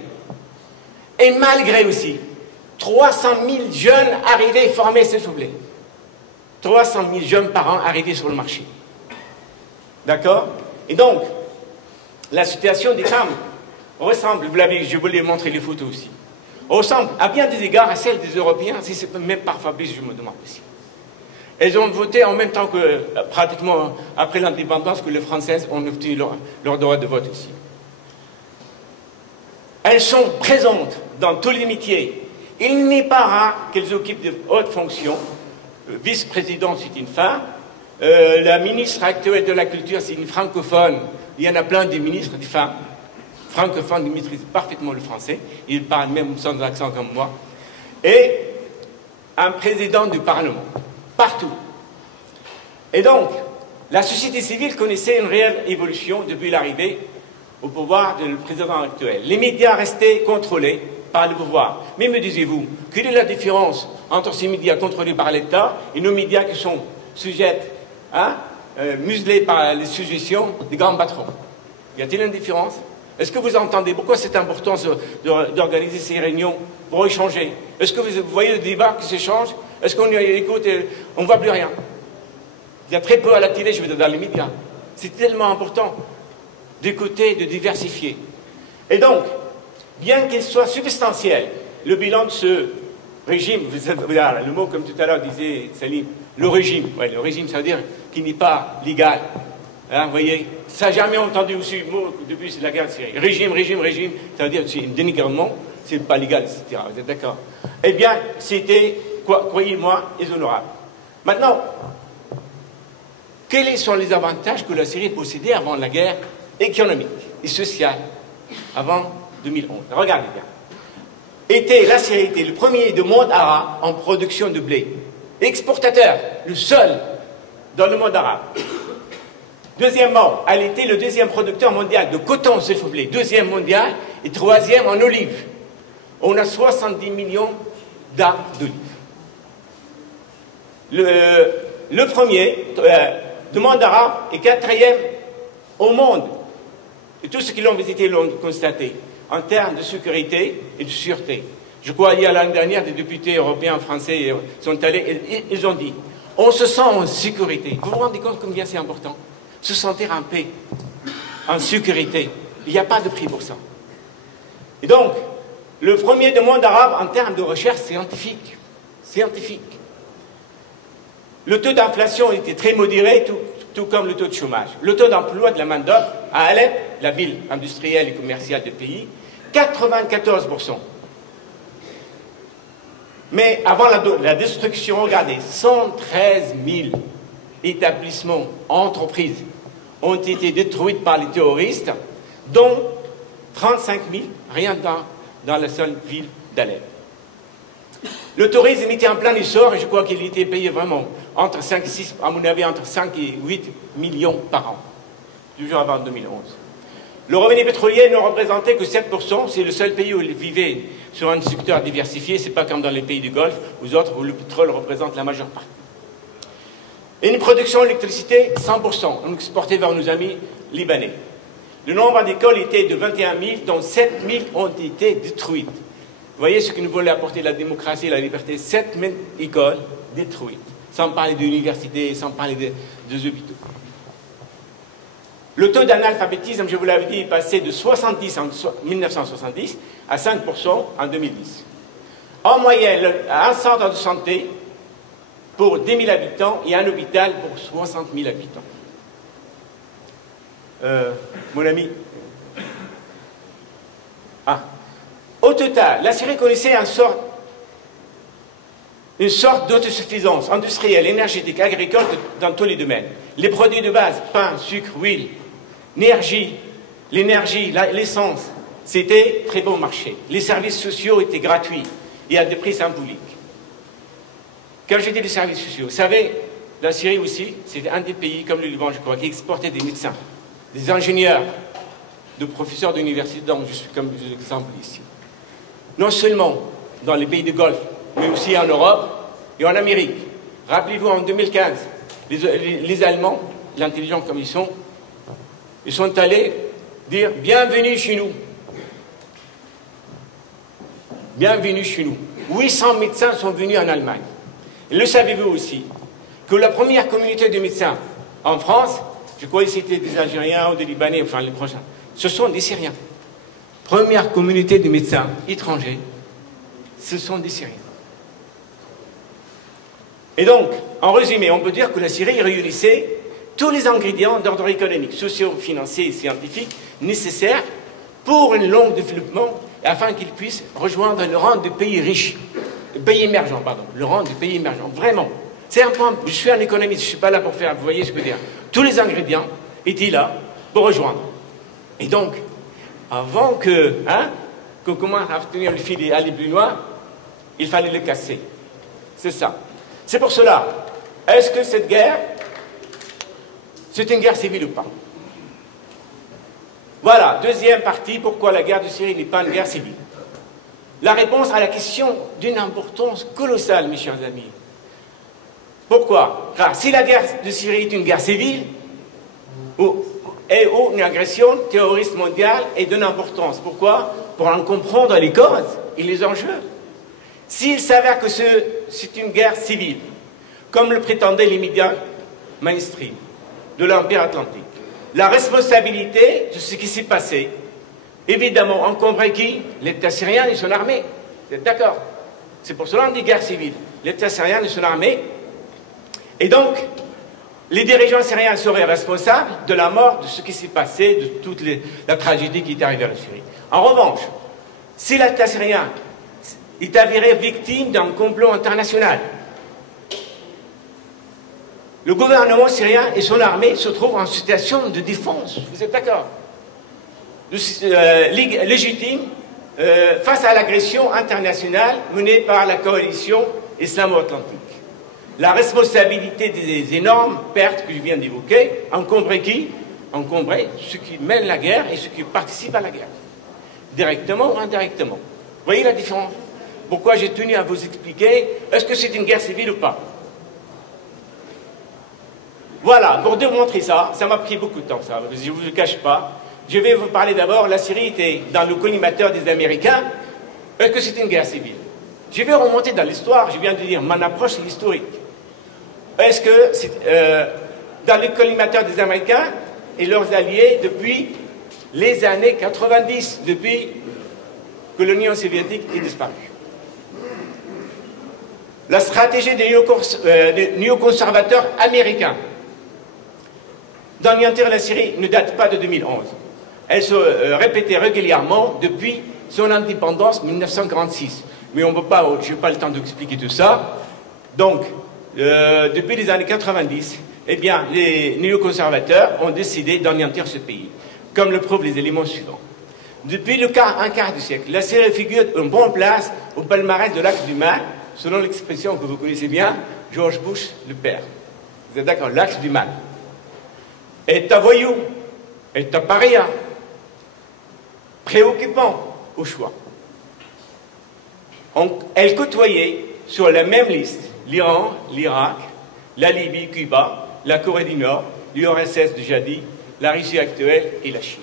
et malgré aussi 300 000 jeunes arrivés et formés, s'il vous plaît. 300 000 jeunes par an arrivés sur le marché. D'accord? Et donc, la situation des femmes ressemble, je vous l'ai montré les photos aussi, ressemble à bien des égards à celle des Européens, si c'est même parfois plus, je me demande aussi. Elles ont voté en même temps que, pratiquement après l'indépendance, que les Françaises ont obtenu leur droit de vote aussi. Elles sont présentes dans tous les métiers. Il n'est pas rare qu'elles occupent de hautes fonctions. Vice-présidente, c'est une femme. La ministre actuelle de la Culture, c'est une francophone. Il y en a plein de ministres, des femmes francophones qui maîtrisent parfaitement le français. Ils parlent même sans accent comme moi. Et un président du Parlement. Partout. Et donc, la société civile connaissait une réelle évolution depuis l'arrivée au pouvoir du président actuel. Les médias restaient contrôlés par le pouvoir. Mais me disiez-vous, quelle est la différence entre ces médias contrôlés par l'État et nos médias qui sont sujets, muselés par les suggestions des grands patrons? Y a-t-il une différence? Est-ce que vous entendez pourquoi c'est important d'organiser ces réunions pour échanger? Est-ce que vous voyez le débat qui s'échange? Est-ce qu'on écoute et on ne voit plus rien? Il y a très peu à la télé, je veux dire, dans les médias. C'est tellement important d'écouter, de diversifier. Et donc, bien qu'il soit substantiel, le bilan de ce régime, le mot comme tout à l'heure disait Salim, le régime, ça veut dire qu'il n'est pas légal. Hein, vous voyez, ça n'a jamais entendu aussi le mot depuis la guerre de Syrie. Régime, ça veut dire que c'est un dénigrement, c'est pas légal, etc. Vous êtes d'accord? Eh bien, c'était, croyez-moi, exonérable. Maintenant, quels sont les avantages que la Syrie possédait avant la guerre économique et sociale, avant 2011? Regardez bien. La Syrie était le premier du monde arabe en production de blé. Exportateur, le seul dans le monde arabe. Deuxièmement, elle était le deuxième producteur mondial de coton, s'il vous plaît. Deuxième mondial et troisième en olives. On a 70 millions d'arbres d'olives. Le premier du monde arabe et quatrième au monde. Et tous ceux qui l'ont visité l'ont constaté en termes de sécurité et de sûreté. Je crois qu'il y a l'année dernière, des députés européens, français sont allés, et ils ont dit, on se sent en sécurité. Vous vous rendez compte combien c'est important? Se sentir en paix, en sécurité. Il n'y a pas de prix pour ça. Et donc, le premier du monde arabe en termes de recherche scientifique. Le taux d'inflation était très modéré, tout comme le taux de chômage. Le taux d'emploi de la main-d'œuvre à Alep, la ville industrielle et commerciale du pays, 94%. Mais avant la destruction, regardez, 113 000 établissements, entreprises ont été détruits par les terroristes, dont 35 000 rien dans la seule ville d'Alep. Le tourisme était en plein essor et je crois qu'il était payé vraiment entre 5 et 6, à mon avis, entre 5 et 8 millions par an, toujours avant 2011. Le revenu pétrolier ne représentait que 7%, c'est le seul pays où il vivait sur un secteur diversifié, c'est pas comme dans les pays du Golfe, aux autres où le pétrole représente la majeure partie. Et une production d'électricité 100%, on exportait vers nos amis libanais. Le nombre d'écoles était de 21 000, dont 7 000 ont été détruites. Vous voyez ce que nous voulons apporter la démocratie et la liberté, 7 000 écoles détruites, sans parler d'universités, sans parler des hôpitaux. Le taux d'analphabétisme, je vous l'avais dit, est passé de 70 en 1970 à 5% en 2010. En moyenne, un centre de santé pour 10 000 habitants et un hôpital pour 60 000 habitants. Mon ami. Au total, la Syrie connaissait une sorte d'autosuffisance industrielle, énergétique, agricole dans tous les domaines. Les produits de base, pain, sucre, huile, l'énergie, l'essence, c'était très bon marché. Les services sociaux étaient gratuits et à des prix symboliques. Quand je dis les services sociaux, vous savez, la Syrie aussi, c'était un des pays, comme le Liban, je crois, qui exportait des médecins, des ingénieurs, de professeurs d'université, dont je suis comme l'exemple ici. Non seulement dans les pays du Golfe, mais aussi en Europe et en Amérique. Rappelez-vous, en 2015, les Allemands, l'intelligence comme ils sont allés dire « Bienvenue chez nous ». Bienvenue chez nous. 800 médecins sont venus en Allemagne. Et le savez-vous aussi, que la première communauté de médecins en France, je crois que c'était des Algériens ou des Libanais, enfin les prochains, ce sont des Syriens. Première communauté de médecins étrangers, ce sont des Syriens. Et donc, en résumé, on peut dire que la Syrie réunissait tous les ingrédients d'ordre économique, socio-financier et scientifique nécessaires pour un long développement afin qu'ils puissent rejoindre le rang de pays riches, pays émergents, pardon, le rang de pays émergents. Vraiment. C'est un point, je suis un économiste, je ne suis pas là pour faire, vous voyez ce que je veux dire. Tous les ingrédients étaient là pour rejoindre. Et donc, avant qu'on commence à tenir le fil et aller plus loin, il fallait le casser. C'est ça. C'est pour cela, est-ce que cette guerre, c'est une guerre civile ou pas? Voilà, deuxième partie, pourquoi la guerre de Syrie n'est pas une guerre civile. La réponse à la question d'une importance colossale, mes chers amis. Pourquoi? Car si la guerre de Syrie est une guerre civile, ou une agression terroriste mondiale est d'une importance. Pourquoi? Pour en comprendre les causes et les enjeux. S'il s'avère que c'est une guerre civile, comme le prétendaient les médias mainstream de l'Empire atlantique, la responsabilité de ce qui s'est passé, évidemment, encombrait qui? L'État syrien et son armée. Vous êtes d'accord? C'est pour cela qu'on dit guerre civile. L'État syrien et son armée. Et donc, les dirigeants syriens seraient responsables de la mort, de ce qui s'est passé, de toute la tragédie qui est arrivée à la Syrie. En revanche, si l'État syrien est avéré victime d'un complot international, le gouvernement syrien et son armée se trouvent en situation de défense. Vous êtes d'accord? Légitime face à l'agression internationale menée par la coalition islamo-atlantique. La responsabilité des énormes pertes que je viens d'évoquer encombrait qui? Encombrait ceux qui mènent la guerre et ceux qui participent à la guerre. Directement ou indirectement. Vous voyez la différence? Pourquoi j'ai tenu à vous expliquer, est-ce que c'est une guerre civile ou pas? Voilà, pour démontrer ça, ça m'a pris beaucoup de temps, ça, je ne vous le cache pas. Je vais vous parler d'abord, la Syrie était dans le collimateur des Américains. Est-ce que c'est une guerre civile? Je vais remonter dans l'histoire, je viens de dire, mon approche est historique. Est-ce que c'est dans le collimateur des Américains et leurs alliés depuis les années 90, depuis que l'Union soviétique est disparue. La stratégie des néoconservateurs américains d'anéantir la Syrie ne date pas de 2011. Elle se répétait régulièrement depuis son indépendance en 1946. Mais on ne peut pas, je n'ai pas le temps d'expliquer tout ça. Donc, depuis les années 90, eh bien, les néoconservateurs ont décidé d'anéantir ce pays, comme le prouvent les éléments suivants. Depuis un quart du siècle, la Syrie figure en bonne place au palmarès de l'axe du mal, selon l'expression que vous connaissez bien, George Bush le père. Vous êtes d'accord? L'axe du mal. État voyou, État paria, préoccupant au choix. Elle côtoyait sur la même liste l'Iran, l'Irak, la Libye, Cuba, la Corée du Nord, l'URSS de jadis, la Russie actuelle et la Chine.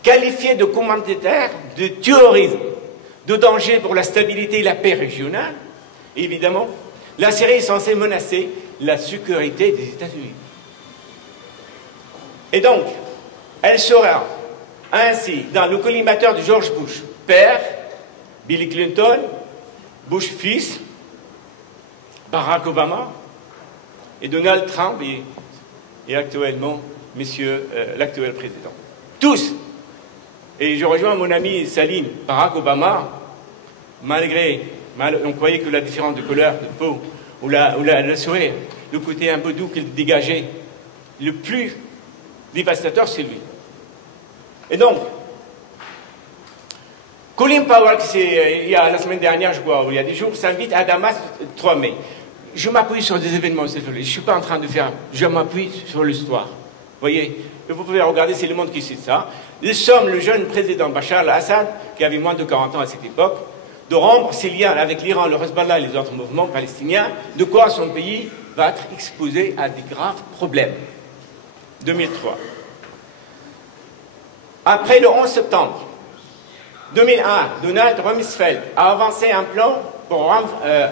Qualifiée de commanditaire de terrorisme, de danger pour la stabilité et la paix régionale, évidemment, la Syrie est censée menacer la sécurité des États-Unis. Et donc, elle sera ainsi dans le collimateur de George Bush, père, Bill Clinton, Bush fils, Barack Obama et Donald Trump et actuellement l'actuel président. Tous. Et je rejoins mon ami Salim, Barack Obama, on croyait que la différence de couleur de peau ou la sourire, le côté un peu doux qu'il dégageait, le plus dévastateur, c'est lui. Et donc, Colin Powell, il y a la semaine dernière, je crois, ou il y a des jours, s'invite à Damas le 3 mai. Je m'appuie sur des événements, s'il vous plaît. Je ne suis pas en train de faire... Je m'appuie sur l'histoire. Vous voyez? Vous pouvez regarder, c'est le monde qui cite ça. Nous sommes le jeune président Bachar al-Assad, qui avait moins de 40 ans à cette époque, de rompre ses liens avec l'Iran, le Hezbollah et les autres mouvements palestiniens, de quoi son pays va être exposé à des graves problèmes. 2003. Après le 11 septembre 2001, Donald Rumsfeld a avancé un plan pour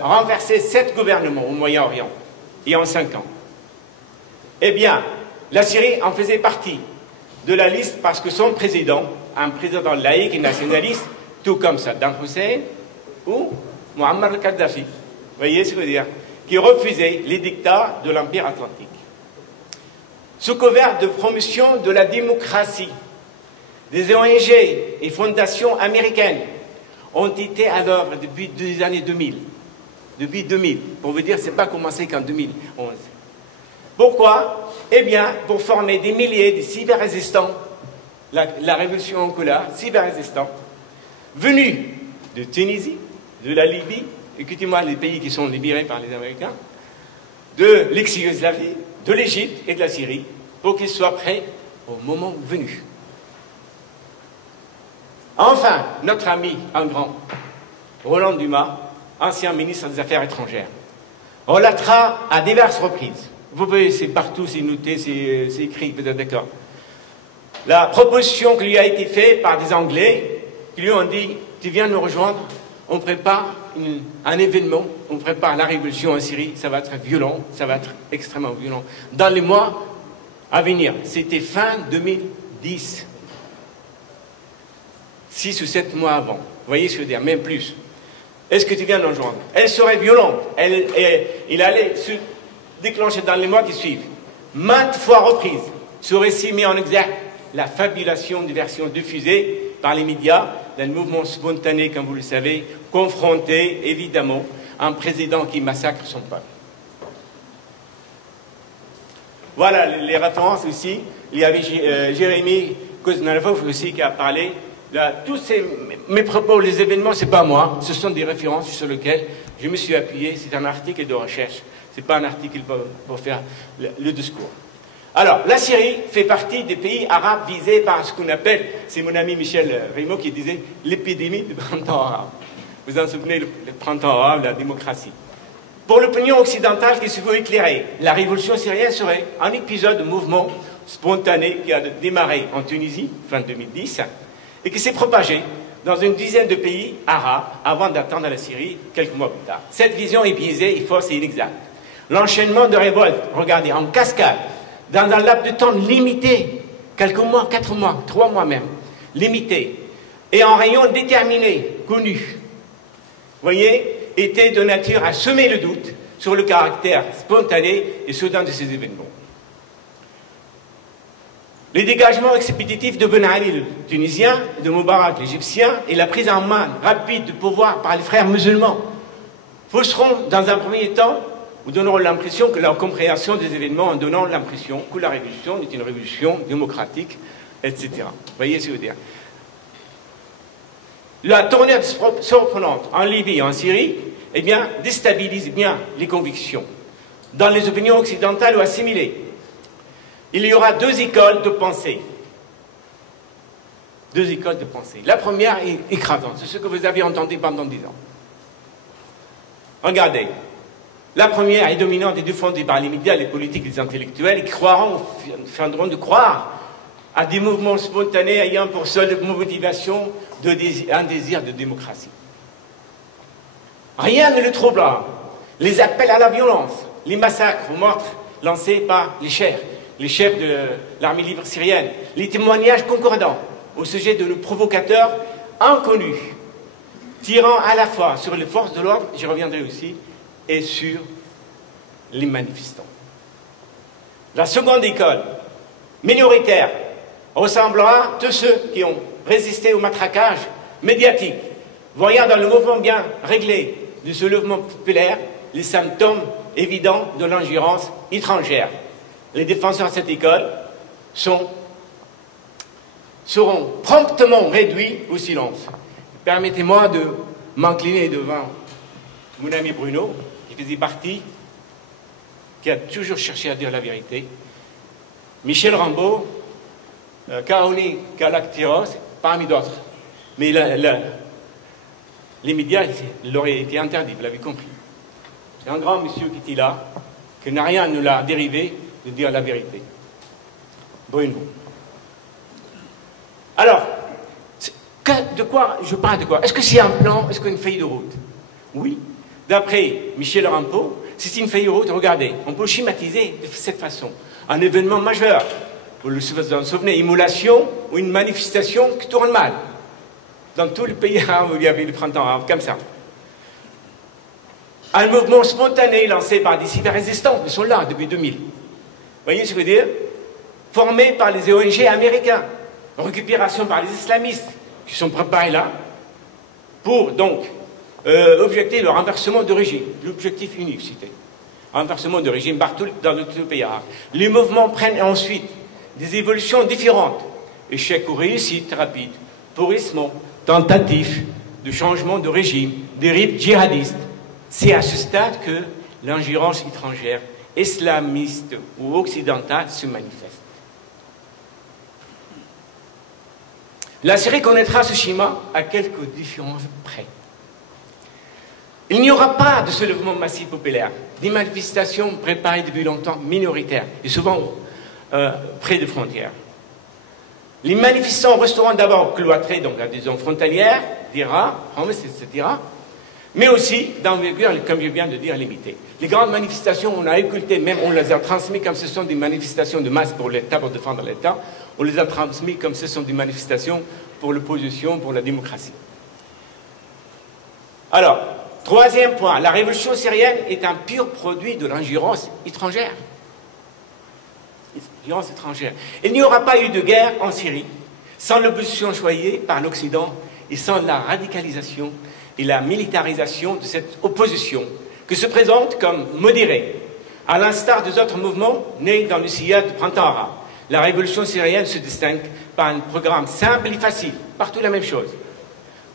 renverser 7 gouvernements au Moyen-Orient, et en 5 ans. Eh bien, la Syrie en faisait partie de la liste parce que son président, un président laïque et nationaliste, tout comme Saddam Hussein ou Muammar al-Kadhafi, vous voyez ce que je veux dire, qui refusait les dictats de l'Empire atlantique. Sous couvert de promotion de la démocratie, des ONG et fondations américaines ont été à l'œuvre depuis les années 2000. Depuis 2000. Pour vous dire, ce n'est pas commencé qu'en 2011. Pourquoi? Eh bien, pour former des milliers de cyber-résistants, la révolution en couleur, cyber-résistants, venus de Tunisie, de la Libye, écoutez-moi les pays qui sont libérés par les Américains, de l'ex-Yougoslavie, de l'Égypte et de la Syrie, pour qu'ils soient prêts au moment venu. Enfin, notre ami en grand, Roland Dumas, ancien ministre des Affaires étrangères, relatera à diverses reprises, vous pouvez, c'est partout, c'est noté, c'est écrit, vous êtes d'accord, la proposition qui lui a été faite par des Anglais, qui lui ont dit, tu viens nous rejoindre, on prépare un événement, on prépare la révolution en Syrie, ça va être violent, ça va être extrêmement violent. Dans les mois à venir, c'était fin 2010. 6 ou 7 mois avant. Vous voyez ce que je veux dire, même plus. Est-ce que tu viens nous rejoindre? Elle serait violente. Il allait se déclencher dans les mois qui suivent. Maintes fois reprises, ce récit met en exergue la fabulation des versions diffusées par les médias d'un mouvement spontané, comme vous le savez, confronté, évidemment, à un président qui massacre son peuple. Voilà les références aussi. Il y avait Jérémy Koznarov aussi qui a parlé. Là, tous mes propos, les événements, ce n'est pas moi, ce sont des références sur lesquelles je me suis appuyé. C'est un article de recherche, ce n'est pas un article pour faire le discours. Alors, la Syrie fait partie des pays arabes visés par ce qu'on appelle, c'est mon ami Michel Rimaud qui disait, l'épidémie du printemps arabe. Vous en souvenez, le printemps arabe, la démocratie. Pour l'opinion occidentale qui se veut éclairer, la révolution syrienne serait un épisode de mouvement spontané qui a démarré en Tunisie, fin 2010, et qui s'est propagé dans une dizaine de pays arabes avant d'atteindre la Syrie quelques mois plus tard. Cette vision est biaisée, fausse et inexacte. L'enchaînement de révoltes, regardez, en cascade, dans un laps de temps limité, quelques mois, 4 mois, 3 mois même, limité, et en rayon déterminé, connu, vous voyez, était de nature à semer le doute sur le caractère spontané et soudain de ces événements. Les dégagements expéditifs de Ben Ali, le Tunisien, de Moubarak, l'Égyptien, et la prise en main rapide du pouvoir par les frères musulmans fausseront, dans un premier temps, ou donneront l'impression que la compréhension des événements en donnant l'impression que la révolution est une révolution démocratique, etc. Vous voyez ce que je veux dire? La tournure surprenante en Libye et en Syrie, eh bien, déstabilise bien les convictions dans les opinions occidentales ou assimilées. Il y aura deux écoles de pensée. Deux écoles de pensée. La première est écrasante, c'est ce que vous avez entendu pendant 10 ans. Regardez. La première est dominante et défendue par les médias, les politiques, les intellectuels, qui finiront de croire à des mouvements spontanés ayant pour seule motivation un désir de démocratie. Rien ne le troublera. Les appels à la violence, les massacres aux meurtres lancés par les chefs de l'armée libre syrienne, les témoignages concordants au sujet de nos provocateurs inconnus, tirant à la fois sur les forces de l'ordre, j'y reviendrai aussi, et sur les manifestants. La seconde école, minoritaire, ressemblera à tous ceux qui ont résisté au matraquage médiatique, voyant dans le mouvement bien réglé de ce mouvement populaire les symptômes évidents de l'ingérence étrangère. Les défenseurs de cette école seront promptement réduits au silence. Permettez-moi de m'incliner devant mon ami Bruno, qui faisait partie, qui a toujours cherché à dire la vérité, Michel Rambaud, Karouni Kalaktiros, parmi d'autres. Mais les médias leur été interdits, vous l'avez compris. C'est un grand monsieur qui était là, qui n'a rien nous l'a dérivé de dire la vérité. Bruno. Alors, de quoi je parle de quoi? Est-ce que c'est un plan? Est-ce qu'une feuille de route? Oui. D'après Michel Rambaud, c'est une feuille de route. Regardez, on peut schématiser de cette façon. Un événement majeur, vous vous en souvenez, émulation ou une manifestation qui tourne mal. Dans tous les pays arabes où il y avait le printemps arabe, comme ça. Un mouvement spontané lancé par des civils résistants, ils sont là depuis 2000. Vous voyez ce que je veux dire? Formé par les ONG américains. Récupération par les islamistes qui sont préparés là pour donc objecter le renversement de régime. L'objectif unique, c'était renversement de régime partout dans tous les pays arabes. Les mouvements prennent ensuite des évolutions différentes. Échec ou réussite rapide, pourrissement, tentative de changement de régime, dérive djihadiste. C'est à ce stade que l'ingérence étrangère, islamiste ou occidentale se manifeste. La Syrie connaîtra ce schéma à quelques différences près. Il n'y aura pas de soulèvement massif populaire, des manifestations préparées depuis longtemps minoritaires et souvent près des frontières. Les manifestants resteront d'abord cloîtrés, donc à des zones frontalières, d'Irak, etc., mais aussi d'envergure, comme je viens de dire, limitée. Les grandes manifestations, on a occulté, même on les a transmises comme ce sont des manifestations de masse pour l'État, pour défendre l'État, on les a transmises comme ce sont des manifestations pour l'opposition, pour la démocratie. Alors, troisième point, la révolution syrienne est un pur produit de l'ingérence étrangère. L'ingérence étrangère. Il n'y aura pas eu de guerre en Syrie sans l'opposition choyée par l'Occident et sans la radicalisation et la militarisation de cette opposition, qui se présente comme modérée, à l'instar des autres mouvements nés dans le sillage du printemps arabe. La révolution syrienne se distingue par un programme simple et facile, partout la même chose.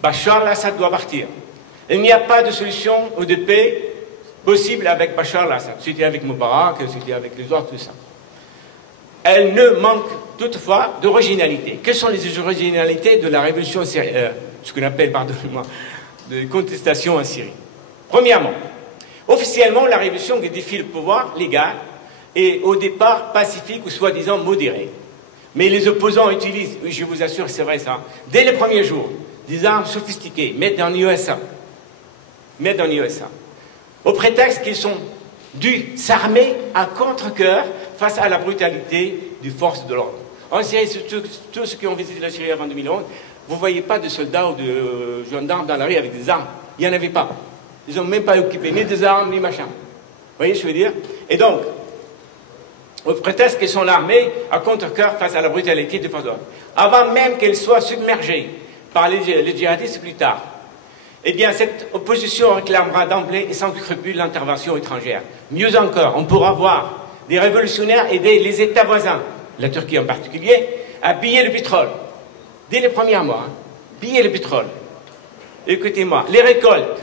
Bachar al-Assad doit partir. Il n'y a pas de solution ou de paix possible avec Bachar al-Assad. C'était avec Moubarak, c'était avec les autres, tout ça. Elle ne manque toutefois d'originalité. Quelles sont les originalités de la révolution syrienne, ce qu'on appelle, pardonnez-moi, de contestation en Syrie? Premièrement, officiellement, la révolution qui défie le pouvoir légal est au départ pacifique ou soi-disant modérée. Mais les opposants utilisent, oui, je vous assure, c'est vrai ça, dès les premiers jours, des armes sophistiquées, made in USA, au prétexte qu'ils sont dû s'armer à contre-cœur face à la brutalité des forces de l'ordre. En Syrie, tous ceux qui ont visité la Syrie avant 2011, vous ne voyez pas de soldats ou de gendarmes dans la rue avec des armes. Il n'y en avait pas. Ils n'ont même pas occupé ni des armes, ni machin. Vous voyez ce que je veux dire? Et donc, au prétexte qu'ils sont l'armée à contre-cœur face à la brutalité de force de l'ordre, avant même qu'elle soit submergée par les djihadistes plus tard, eh bien, cette opposition réclamera d'emblée et sans scrupule l'intervention étrangère. Mieux encore, on pourra voir des révolutionnaires aider les États voisins, la Turquie en particulier, à piller le pétrole. Dès les premiers mois, hein, piller le pétrole. Écoutez-moi, les récoltes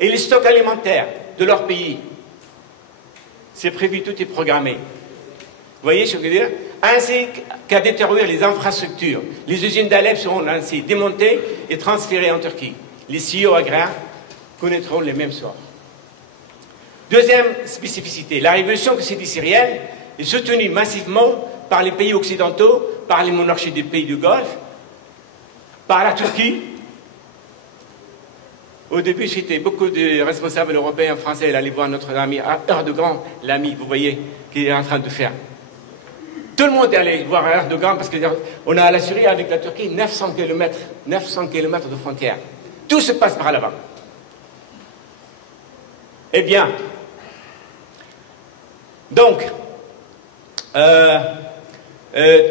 et les stocks alimentaires de leur pays, c'est prévu, tout est programmé. Vous voyez ce que je veux dire? Ainsi qu'à détruire les infrastructures. Les usines d'Alep seront ainsi démontées et transférées en Turquie. Les CEO agraires connaîtront les mêmes sorts. Deuxième spécificité, la révolution que s'est dit syrienne est soutenue massivement par les pays occidentaux, par les monarchies des pays du Golfe, par la Turquie. Au début, c'était beaucoup de responsables européens, français, allaient voir notre ami Erdogan, l'ami, vous voyez, qui est en train de faire. Tout le monde est allé voir Erdogan parce qu'on a à la Syrie avec la Turquie 900 km de frontières. Tout se passe par là-bas. Eh bien, donc,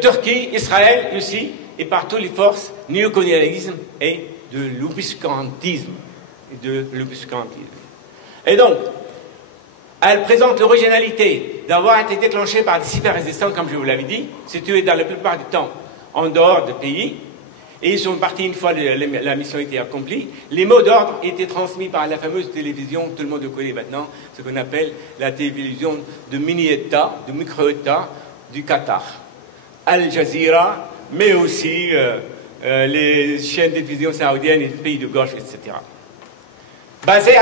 Turquie, Israël, Russie, et par toutes les forces néocolonialisme et de l'obscurantisme. Et donc, elle présente l'originalité d'avoir été déclenchée par des cyber-résistants, comme je vous l'avais dit, situés dans la plupart du temps en dehors du pays. Et ils sont partis une fois la mission était accomplie. Les mots d'ordre étaient transmis par la fameuse télévision, tout le monde le connaît maintenant, ce qu'on appelle la télévision de mini-État, de micro-État du Qatar. Al Jazeera, mais aussi les chaînes de télévision saoudiennes et des pays du Golfe, etc. Basés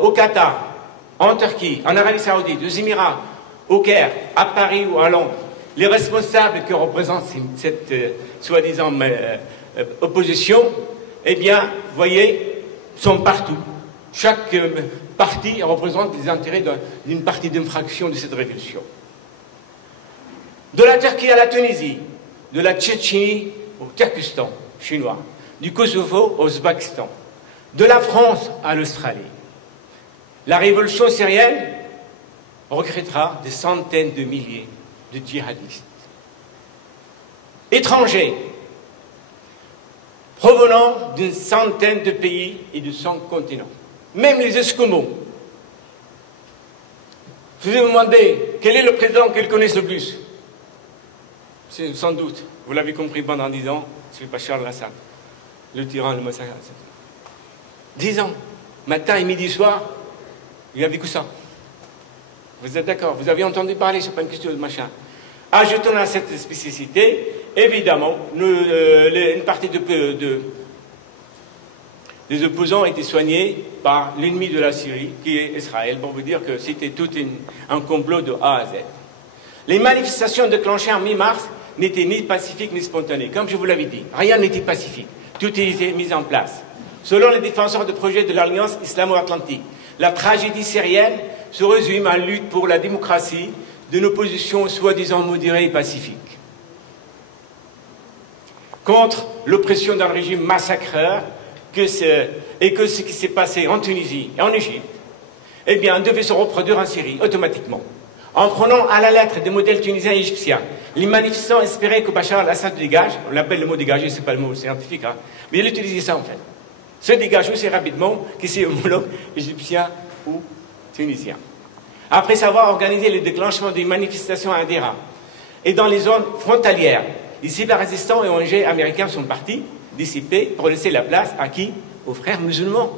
au Qatar, en Turquie, en Arabie Saoudite, aux Émirats, au Caire, à Paris ou à Londres, les responsables qui représentent cette soi-disant opposition, eh bien, vous voyez, sont partout. Chaque parti représente les intérêts d'une partie d'une fraction de cette révolution. De la Turquie à la Tunisie, de la Tchétchénie au Turkestan chinois, du Kosovo au Ouzbékistan, de la France à l'Australie. La révolution syrienne recrutera des centaines de milliers de djihadistes étrangers provenant d'une centaine de pays et de 100 continents. Même les Esquimaux. Je vous ai demandé quel est le président qu'ils connaissent le plus. C'est sans doute, vous l'avez compris pendant 10 ans, c'est Bachar al-Assad, le tyran, le massacre. 10 ans, matin et midi soir, il n'y avait que ça. Vous êtes d'accord? Vous avez entendu parler, c'est pas une question de machin. Ajoutons à cette spécificité, évidemment, une partie des opposants étaient soignés par l'ennemi de la Syrie, qui est Israël, pour vous dire que c'était tout un complot de A à Z. Les manifestations déclenchées en mi-mars n'étaient ni pacifiques ni spontanées. Comme je vous l'avais dit, rien n'était pacifique. Tout était mis en place. Selon les défenseurs de projet de l'Alliance islamo-atlantique, la tragédie syrienne se résume à une lutte pour la démocratie d'une opposition soi-disant modérée et pacifique contre l'oppression d'un régime massacreur et que ce qui s'est passé en Tunisie et en Égypte, eh bien, devait se reproduire en Syrie automatiquement. En prenant à la lettre des modèles tunisiens et égyptiens, les manifestants espéraient que Bachar al-Assad dégage, on l'appelle le mot dégager, c'est pas le mot scientifique, hein, mais il utilisait ça en fait. Se dégage aussi rapidement que ses homologues égyptiens ou tunisiens. Après avoir organisé le déclenchement des manifestations à Hadera et dans les zones frontalières, les cyber-résistants et ONG américains sont partis, dissipés, pour laisser la place à qui? Aux frères musulmans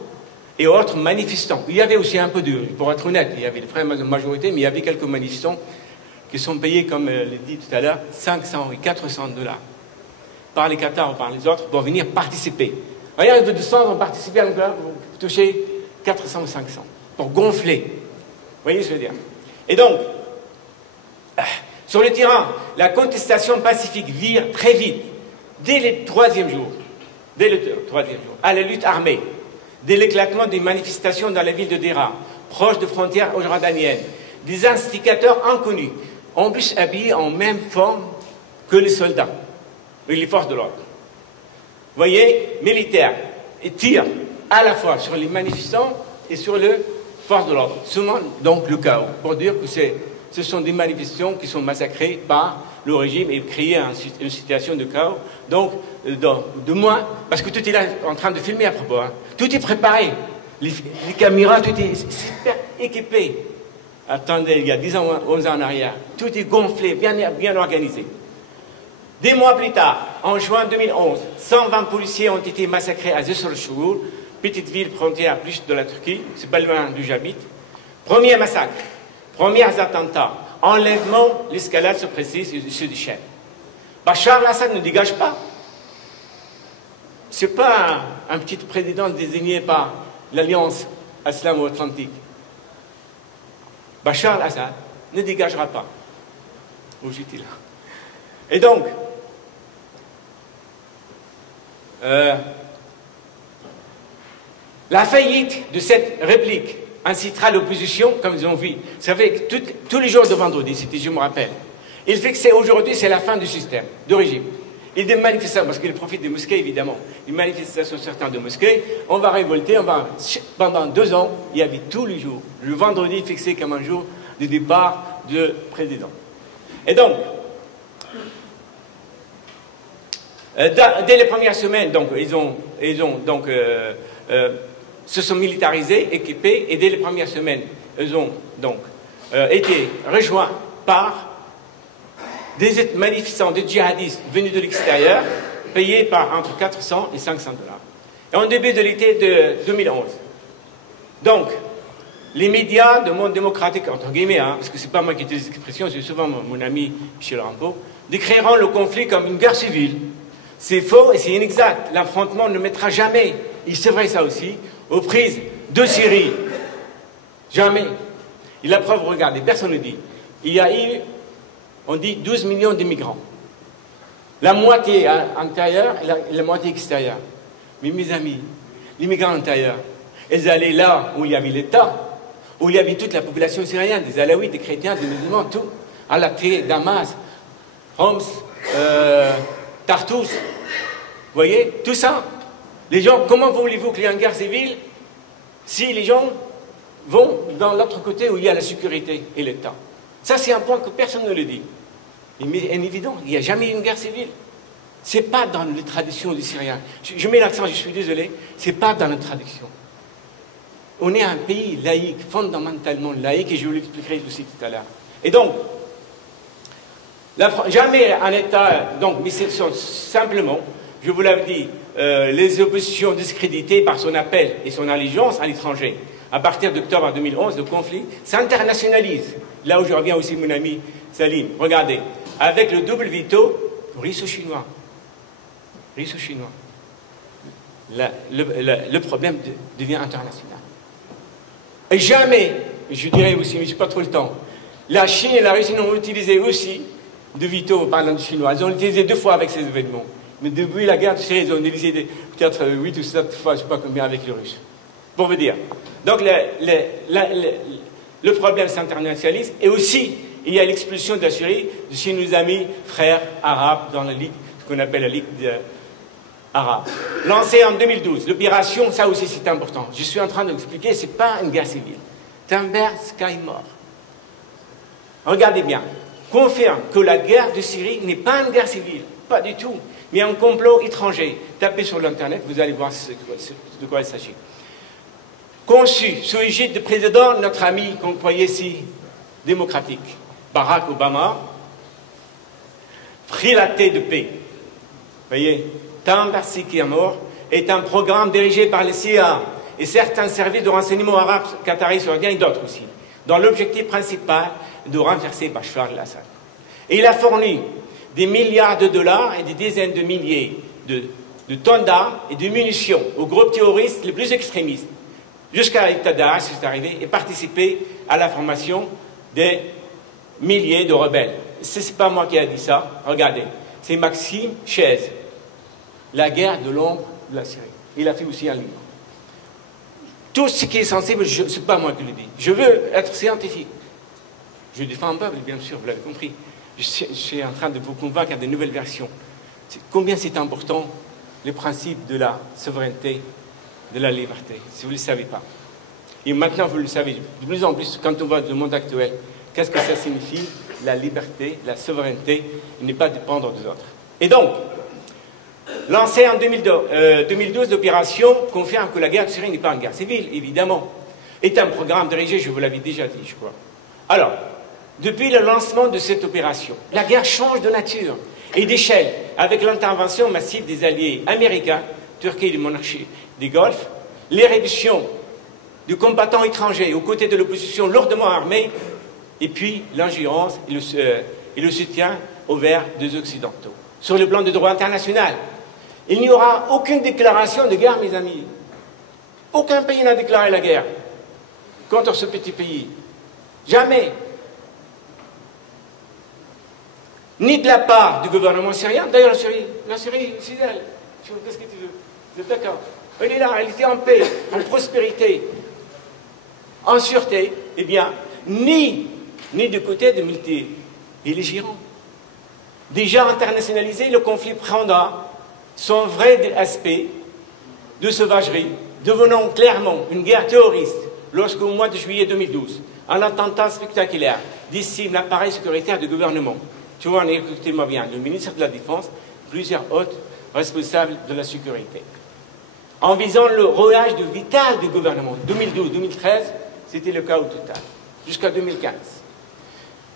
et aux autres manifestants. Il y avait aussi un peu de, pour être honnête, il y avait les frères majorité, mais il y avait quelques manifestants qui sont payés, comme l'a dit tout à l'heure, 500 et 400 $ par les Qatars ou par les autres pour venir participer. Rien de 200 vont participer à un club, vous touchez 400 ou 500 pour gonfler. Vous voyez ce que je veux dire? Et donc, sur le terrain, la contestation pacifique vire très vite, dès le troisième jour, à la lutte armée, dès l'éclatement des manifestations dans la ville de Dera, proche de frontières jordaniennes, des instigateurs inconnus, en plus habillés en même forme que les soldats et les forces de l'ordre. voyez, militaires, et tirent à la fois sur les manifestants et sur les forces de l'ordre. Souvent, donc, le chaos, pour dire que ce sont des manifestants qui sont massacrés par le régime et créer une situation de chaos. Donc, de moins, parce que tout est là en train de filmer à propos. Hein. Tout est préparé. Les caméras, tout est super équipé. Attendez, il y a 10 ans, 11 ans en arrière. Tout est gonflé, bien organisé. Des mois plus tard, en juin 2011, 120 policiers ont été massacrés à Zesselschouur, petite ville frontière plus de la Turquie, c'est pas loin d'où j'habite. Premier massacre, premiers attentats, enlèvement, l'escalade se précise et se déchaîne. Bachar al-Assad ne dégage pas. Ce n'est pas un petit président désigné par l'Alliance islamo-atlantique. Bachar al-Assad ne dégagera pas. Où j'étais là. Et donc, la faillite de cette réplique incitera l'opposition, comme ils ont vu. Vous savez, tous les jours de vendredi, je me rappelle, il fait que aujourd'hui, c'est la fin du système, de régime. Il y a des manifestations, parce qu'il profite des mosquées, évidemment. Des manifestations certaines de mosquées. On va révolter, pendant 2 ans, il y avait tous les jours, le vendredi fixé comme un jour de départ du président. Et donc, dès les premières semaines, donc, se sont militarisés, équipés, et dès les premières semaines, ils ont donc été rejoints par des manifestants, des djihadistes venus de l'extérieur, payés par entre 400 et 500 $. Et en début de l'été de 2011. Donc, les médias de monde démocratique, entre guillemets, hein, parce que c'est pas moi qui utilise cette expression, c'est souvent mon ami Michel Rambaud, décriront le conflit comme une guerre civile. C'est faux et c'est inexact. L'affrontement ne mettra jamais, et c'est vrai ça aussi, aux prises de Syrie. Jamais. Et la preuve, regardez, personne ne dit. Il y a eu, on dit 12 millions d'immigrants. La moitié intérieure et la moitié extérieure. Mais mes amis, les migrants intérieurs, ils allaient là où il y avait l'État, où il y avait toute la population syrienne, des Alaouites, des chrétiens, des musulmans, tout. Al-Aqsa, Damas, Homs, Tartous. Vous voyez, tout ça. Les gens, comment voulez-vous qu'il y ait une guerre civile si les gens vont dans l'autre côté où il y a la sécurité et l'État? Ça, c'est un point que personne ne le dit. Mais évident, il n'y a jamais eu une guerre civile. Ce n'est pas dans les traditions du Syrien. Je mets l'accent, je suis désolé, ce n'est pas dans la tradition. On est un pays laïque, fondamentalement laïque, et je vous l'expliquerai aussi tout à l'heure. Et donc, jamais un État, donc, mais ce sont simplement, je vous l'avais dit, les oppositions discréditées par son appel et son allégeance à l'étranger. À partir d'octobre 2011, le conflit s'internationalise. Là où je reviens aussi mon ami Salim. Regardez, avec le double veto russo-chinois. Russo-chinois. Le problème devient international. Et jamais, je dirais aussi, mais je n'ai pas trop le temps, la Chine et la Russie ont utilisé aussi de veto parlant du chinois. Ils ont utilisé 2 fois avec ces événements. Mais depuis la guerre de Syrie, ils ont utilisé peut-être 8 ou 7 fois, je ne sais pas combien, avec les Russes. Pour vous dire. Donc le problème s'internationalise. Et aussi, il y a l'expulsion de la Syrie de chez nos amis frères arabes dans la Ligue, ce qu'on appelle la Ligue arabe. Lancée en 2012, l'opération, ça aussi c'est important. Je suis en train d'expliquer, ce n'est pas une guerre civile. Timber Sky mort. Regardez bien. Confirme que la guerre de Syrie n'est pas une guerre civile. Pas du tout. Mais un complot étranger. Tapez sur l'internet, vous allez voir de quoi il s'agit. Conçu sous l'égide du président, notre ami qu'on croyait si démocratique, Barack Obama, frilaté de paix. Vous voyez, Timber Sky mort est un programme dirigé par le CIA et certains services de renseignement arabes, qataris, saoudiens et d'autres aussi, dont l'objectif principal est de renverser Bachar al-Assad. Et il a fourni des milliards de dollars et des dizaines de milliers de tonnes d'armes et de munitions aux groupes terroristes les plus extrémistes, jusqu'à l'État Daesh, c'est arrivé, et participer à la formation des milliers de rebelles. Ce n'est pas moi qui ai dit ça, regardez, c'est Maxime Chaise, la guerre de l'ombre de la Syrie. Il a fait aussi un livre. Tout ce qui est sensible, ce n'est pas moi qui le dis. Je veux être scientifique. Je défends un peuple, bien sûr, vous l'avez compris. Je suis en train de vous convaincre des nouvelles versions. Combien c'est important le principe de la souveraineté, de la liberté, si vous ne le savez pas. Et maintenant, vous le savez de plus en plus, quand on voit le monde actuel, qu'est-ce que ça signifie, la liberté, la souveraineté, ne pas dépendre des autres. Et donc, lancée en 2012, l'opération confirme que la guerre de Syrie n'est pas une guerre civile, évidemment, est un programme dirigé, je vous l'avais déjà dit, je crois. Alors, depuis le lancement de cette opération, la guerre change de nature et d'échelle avec l'intervention massive des alliés américains, Turquie et les monarchies des Golfe, l'éruption de combattants étrangers aux côtés de l'opposition lourdement armée, et puis l'ingérence et le soutien ouvert des Occidentaux. Sur le plan du droit international, il n'y aura aucune déclaration de guerre, mes amis. Aucun pays n'a déclaré la guerre contre ce petit pays. Jamais. Ni de la part du gouvernement syrien. D'ailleurs, la Syrie, c'est elle. Qu'est-ce que tu veux? Vous êtes d'accord? Elle est là, elle était en paix, en prospérité, en sûreté. Eh bien, ni du côté des multi-belligérants. Déjà internationalisé, le conflit prendra son vrai aspect de sauvagerie, devenant clairement une guerre terroriste lorsqu'au mois de juillet 2012, un attentat spectaculaire décime l'appareil sécuritaire du gouvernement. Tu vois, écoutez-moi bien, le ministre de la Défense, plusieurs autres responsables de la sécurité. En visant le rouage vital du gouvernement, 2012-2013, c'était le cas au total, jusqu'à 2015.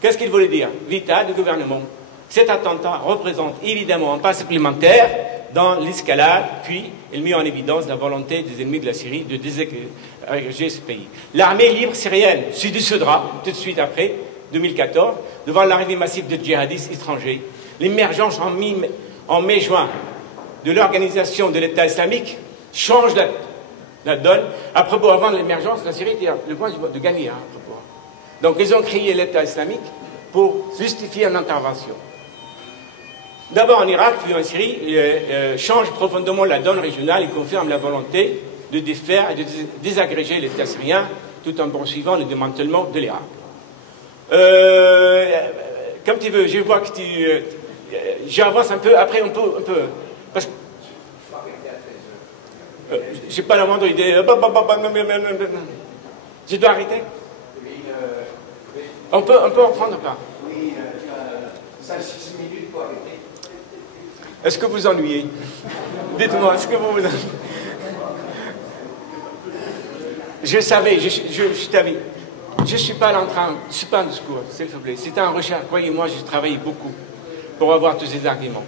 Qu'est-ce qu'il voulait dire? Vital du gouvernement. Cet attentat représente évidemment un pas supplémentaire dans l'escalade, puis il met en évidence la volonté des ennemis de la Syrie de désagréger ce pays. L'armée libre syrienne se dissoudra tout de suite après, 2014, devant l'arrivée massive de djihadistes étrangers. L'émergence en mai-juin de l'organisation de l'État islamique change la donne. À propos, avant l'émergence, la Syrie était le point de gagner. Hein, à propos. Donc ils ont créé l'État islamique pour justifier une intervention. D'abord en Irak, puis en Syrie, change profondément la donne régionale et confirme la volonté de défaire et de désagréger l'État syrien tout en poursuivant le démantèlement de l'Irak. Comme tu veux, je vois que j'avance un peu, après un peu parce que j'ai pas la moindre idée. Je dois arrêter? On peut reprendre pas? Oui, 5-6 minutes pour arrêter. Est-ce que vous ennuyez? Dites-moi, est-ce que vous ennuyez? Je savais, je t'avais. Je ne suis pas en train, je ne suis pas un discours, s'il vous plaît. C'est un recherche, croyez-moi, j'ai travaillé beaucoup pour avoir tous ces arguments.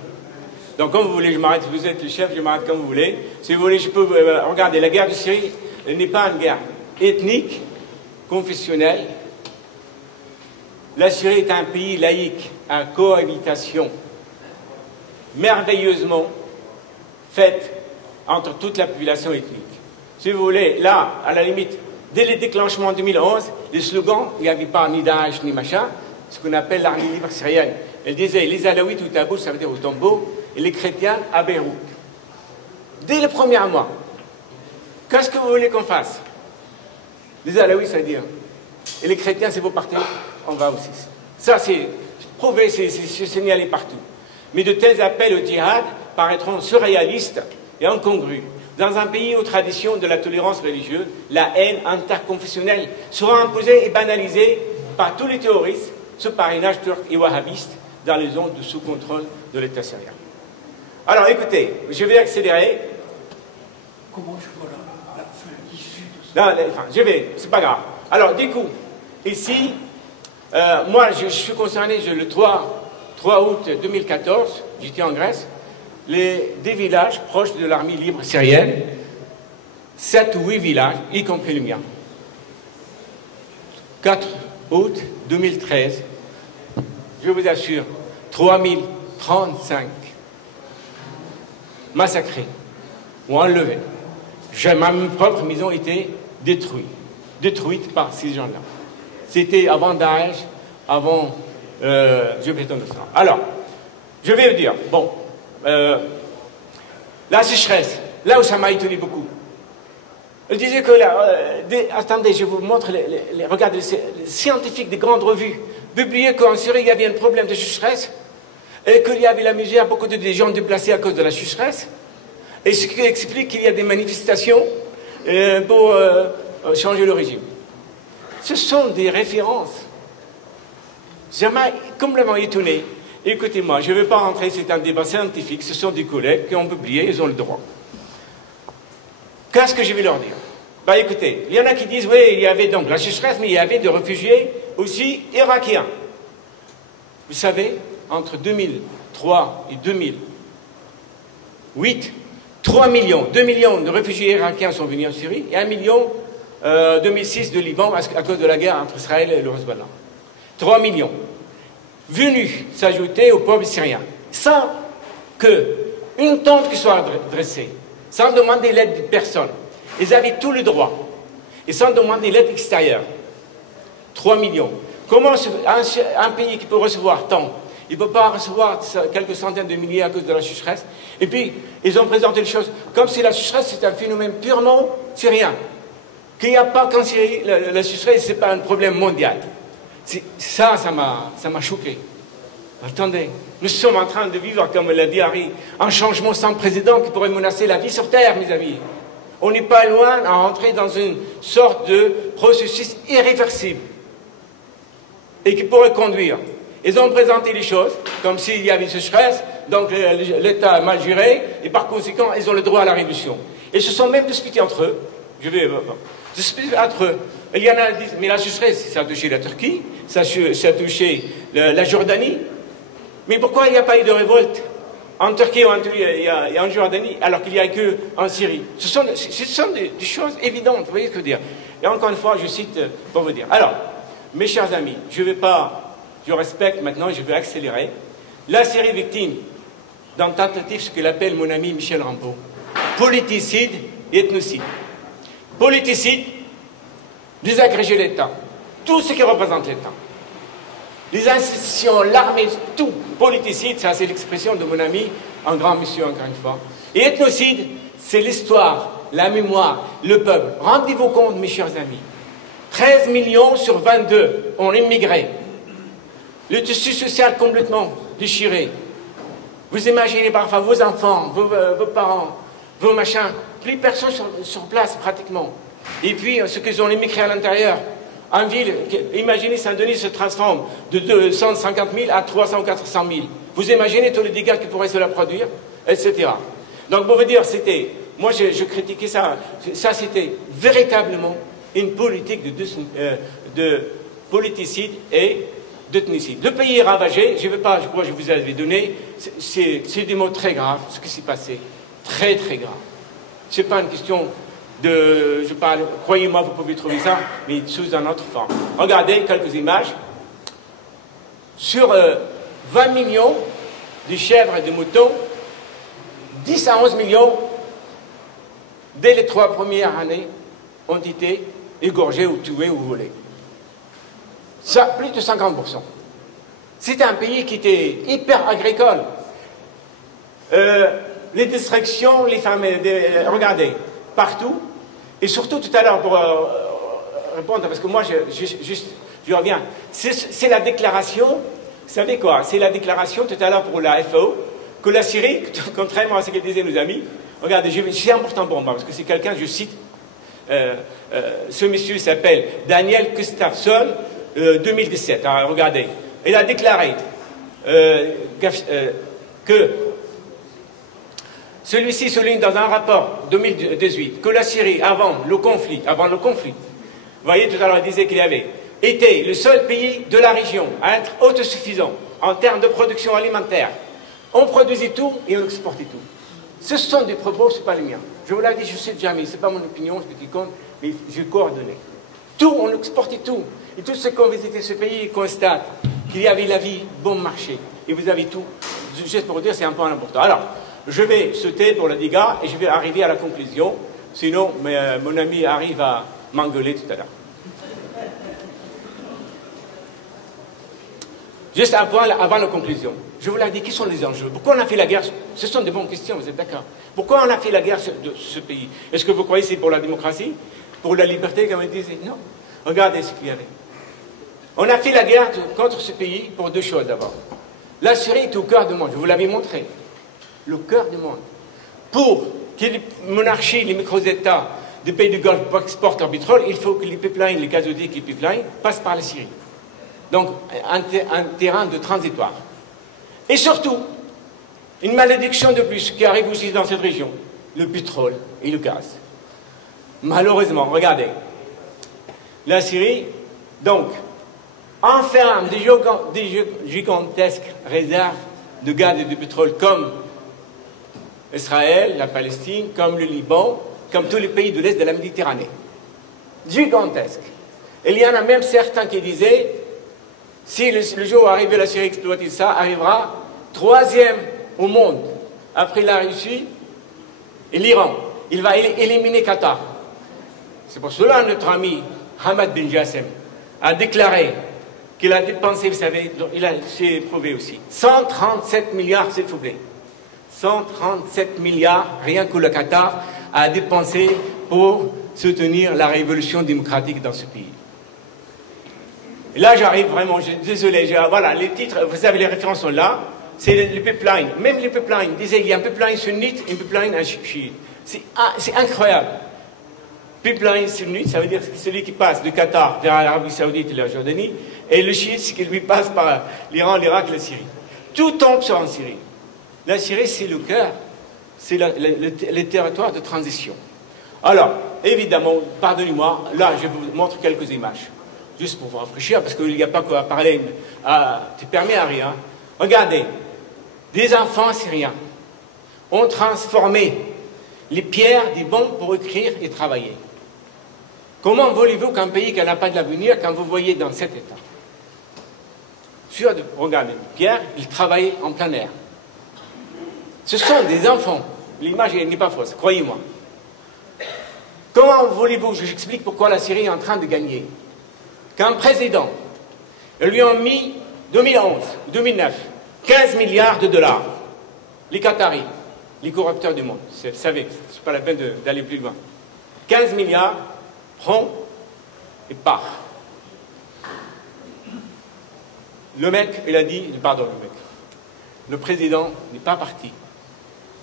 Donc, comme vous voulez, je m'arrête, vous êtes le chef, je m'arrête comme vous voulez. Si vous voulez, je peux regarder, la guerre de Syrie n'est pas une guerre ethnique, confessionnelle. La Syrie est un pays laïque, à cohabitation, merveilleusement faite entre toute la population ethnique. Si vous voulez, là, à la limite, dès le déclenchement en 2011, les slogans, il n'y avait pas ni Daesh ni machin, ce qu'on appelle l'armée libre syrienne. Elle disait les Alaouites au Tabout, ça veut dire au tombeau, et les chrétiens à Beyrouth. Dès le premier mois, qu'est-ce que vous voulez qu'on fasse? Les Alaouites, ça veut dire. Et les chrétiens, c'est vous partez, on va aussi. Ça, c'est prouvé, c'est signalé partout. Mais de tels appels au djihad paraîtront surréalistes et incongrus. Dans un pays aux traditions de la tolérance religieuse, la haine interconfessionnelle sera imposée et banalisée par tous les terroristes sous parrainage turc et wahhabiste dans les zones de sous-contrôle de l'État syrien. Alors écoutez, je vais accélérer. Comment je vois la fin, l'issue de ça? Non, enfin, je vais, c'est pas grave. Alors du coup, ici, moi je suis concerné le 3 août 2014, j'étais en Grèce, des villages proches de l'armée libre syrienne, 7 ou 8 villages, y compris le mien. 4 août 2013, je vous assure, 3035 massacrés ou enlevés. Ma propre maison était détruite par ces gens-là. C'était avant Daesh, avant je prétends de ça. Alors, je vais vous dire, bon, la sécheresse, là où ça m'a étonné beaucoup. Je disais que attendez, je vous montre, regardez, les scientifiques des grandes revues publiaient qu'en Syrie, il y avait un problème de sécheresse et qu'il y avait la misère, beaucoup de gens déplacés à cause de la sécheresse Et ce qui explique qu'il y a des manifestations pour changer le régime. Ce sont des références. Ça m'a complètement étonné. Écoutez-moi, je ne vais pas rentrer, c'est un débat scientifique, ce sont des collègues qui ont publié, ils ont le droit. Qu'est-ce que je vais leur dire? Bah écoutez, il y en a qui disent, oui, il y avait donc la sécheresse, mais il y avait des réfugiés aussi irakiens. Vous savez, entre 2003 et 2008, 2 millions de réfugiés irakiens sont venus en Syrie, et 1 million 2006 de Liban à cause de la guerre entre Israël et le Hezbollah. 3 millions venus s'ajouter au peuple syrien, sans qu'une tente qui soit dressée, sans demander l'aide de personne. Ils avaient tout le droit, et sans demander l'aide extérieure. 3 millions. Comment un pays qui peut recevoir tant, il ne peut pas recevoir quelques centaines de milliers à cause de la sécheresse? Et puis, ils ont présenté les choses comme si la sécheresse c'était un phénomène purement syrien. Qu'il n'y a pas qu'en Syrie, la sécheresse, ce n'est pas un problème mondial. Ça m'a choqué. Attendez, nous sommes en train de vivre, comme l'a dit Harry, un changement sans précédent qui pourrait menacer la vie sur Terre, mes amis. On n'est pas loin à entrer dans une sorte de processus irréversible et qui pourrait conduire. Ils ont présenté les choses comme s'il y avait une sécheresse, donc l'État a mal géré, et par conséquent, ils ont le droit à la révolution. Et se sont même disputés entre eux. Disputés entre eux. Il y en a qui disent, mais la sécheresse, ça a touché la Turquie, ça a touché la Jordanie. Mais pourquoi il n'y a pas eu de révolte en Turquie et en Jordanie, alors qu'il n'y a que en Syrie? Ce sont des choses évidentes, vous voyez ce que je veux dire. Et encore une fois, je cite pour vous dire. Alors, mes chers amis, je respecte maintenant, je vais accélérer. La Syrie victime d'un tentative, ce qu'il appelle mon ami Michel Rampeau, politicide et ethnocide. Politicide, désagréger l'État, tout ce qui représente l'État. Les institutions, l'armée, tout. Politicide, ça c'est l'expression de mon ami, un grand monsieur encore une fois. Et ethnocide, c'est l'histoire, la mémoire, le peuple. Rendez-vous compte, mes chers amis, 13 millions sur 22 ont immigré. Le tissu social complètement déchiré. Vous imaginez parfois vos enfants, vos parents, vos machins, plus personne sur place pratiquement. Et puis ce qu'ils ont immigré à l'intérieur. En ville, imaginez Saint-Denis se transforme de 250 000 à 300 ou 400 000. Vous imaginez tous les dégâts qui pourraient se la produire, etc. Donc pour vous dire, moi je critiquais ça, c'était véritablement une politique de politicide et d'ethnicide. Le pays est ravagé, je crois que je vous avais donné, c'est des mots très graves, ce qui s'est passé. Très très grave. Ce n'est pas une question je parle, croyez-moi, vous pouvez trouver ça, mais sous une autre forme. Regardez quelques images. Sur 20 millions de chèvres et de moutons, 10 à 11 millions, dès les 3 premières années, ont été égorgés ou tués ou volés. Ça, plus de 50%. C'était un pays qui était hyper agricole. Les distractions, les femmes, regardez, partout. Et surtout tout à l'heure, pour répondre, parce que moi, je reviens, c'est la déclaration, vous savez quoi, c'est la déclaration tout à l'heure pour la FAO, que la Syrie, contrairement à ce que disaient nos amis, regardez, c'est important pour moi, parce que c'est quelqu'un, je cite, ce monsieur s'appelle Daniel Gustafsson, 2017, alors regardez, il a déclaré que celui-ci souligne dans un rapport 2018 que la Syrie, avant le conflit, vous voyez tout à l'heure, il disait qu'il y avait été le seul pays de la région à être autosuffisant en termes de production alimentaire. On produisait tout et on exportait tout. Ce sont des propos, ce n'est pas les miens. Je vous l'ai dit, je ne sais jamais, ce n'est pas mon opinion, ce qui compte, mais j'ai coordonné. Tout, on exportait tout. Et tous ceux qui ont visité ce pays constatent qu'il y avait la vie bon marché. Et vous avez tout. Juste pour vous dire, c'est un point important. Alors, je vais sauter pour le dégât et je vais arriver à la conclusion. Sinon, mon ami arrive à m'engueuler tout à l'heure. Juste un point avant la conclusion. Je vous l'ai dit, quels sont les enjeux? Pourquoi on a fait la guerre? Ce sont de bonnes questions, vous êtes d'accord? Pourquoi on a fait la guerre de ce pays? Est-ce que vous croyez que c'est pour la démocratie? Pour la liberté, comme on disait? Non. Regardez ce qu'il y avait. On a fait la guerre contre ce pays pour deux choses d'abord. La Syrie est au cœur du monde, je vous l'avais montré. Le cœur du monde. Pour que les monarchies, les micro-États des pays du Golfe exportent leur pétrole, il faut que les pipelines, les gazoducs et les pipelines passent par la Syrie. Donc, un terrain de transitoire. Et surtout, une malédiction de plus qui arrive aussi dans cette région, le pétrole et le gaz. Malheureusement, regardez, la Syrie, donc, enferme des gigantesques réserves de gaz et de pétrole comme Israël, la Palestine, comme le Liban, comme tous les pays de l'Est de la Méditerranée. Gigantesques. Et il y en a même certains qui disaient, si le jour où arrive la Syrie exploiter ça, arrivera troisième au monde, après la Russie et l'Iran. Il va éliminer Qatar. C'est pour cela que notre ami Hamad Ben Jassem a déclaré qu'il a dépensé, vous savez, c'est prouvé aussi, 137 milliards, s'il vous plaît. 137 milliards, rien que le Qatar a dépensé pour soutenir la révolution démocratique dans ce pays. Et là, j'arrive vraiment, désolé, voilà, les titres, vous savez, les références sont là, c'est les pipelines. Même les pipelines, disaient, il y a un pipeline sunnite et un pipeline chiite. C'est incroyable. Pipeline sunnite, ça veut dire que c'est celui qui passe du Qatar vers l'Arabie Saoudite et la Jordanie, et le chiite, c'est qui lui passe par l'Iran, l'Irak, la Syrie. Tout tombe sur en Syrie. La Syrie, c'est le cœur, c'est le territoire de transition. Alors, évidemment, pardonnez-moi, là, je vous montre quelques images, juste pour vous rafraîchir, parce qu'il n'y a pas quoi parler, tu permets à rien. Regardez, des enfants syriens ont transformé les pierres des bombes pour écrire et travailler. Comment voulez-vous qu'un pays qui n'a pas de l'avenir, quand vous voyez dans cet état? Regardez, Pierre, il travaillait en plein air. Ce sont des enfants. L'image n'est pas fausse, croyez-moi. Comment voulez-vous, je vous explique pourquoi la Syrie est en train de gagner. Qu'un président, ils lui ont mis 2011, 2009, 15 milliards de dollars. Les Qataris, les corrupteurs du monde, vous savez, ce n'est pas la peine d'aller plus loin. 15 milliards, prend et part. Le mec, il a dit, pardon, le président n'est pas parti.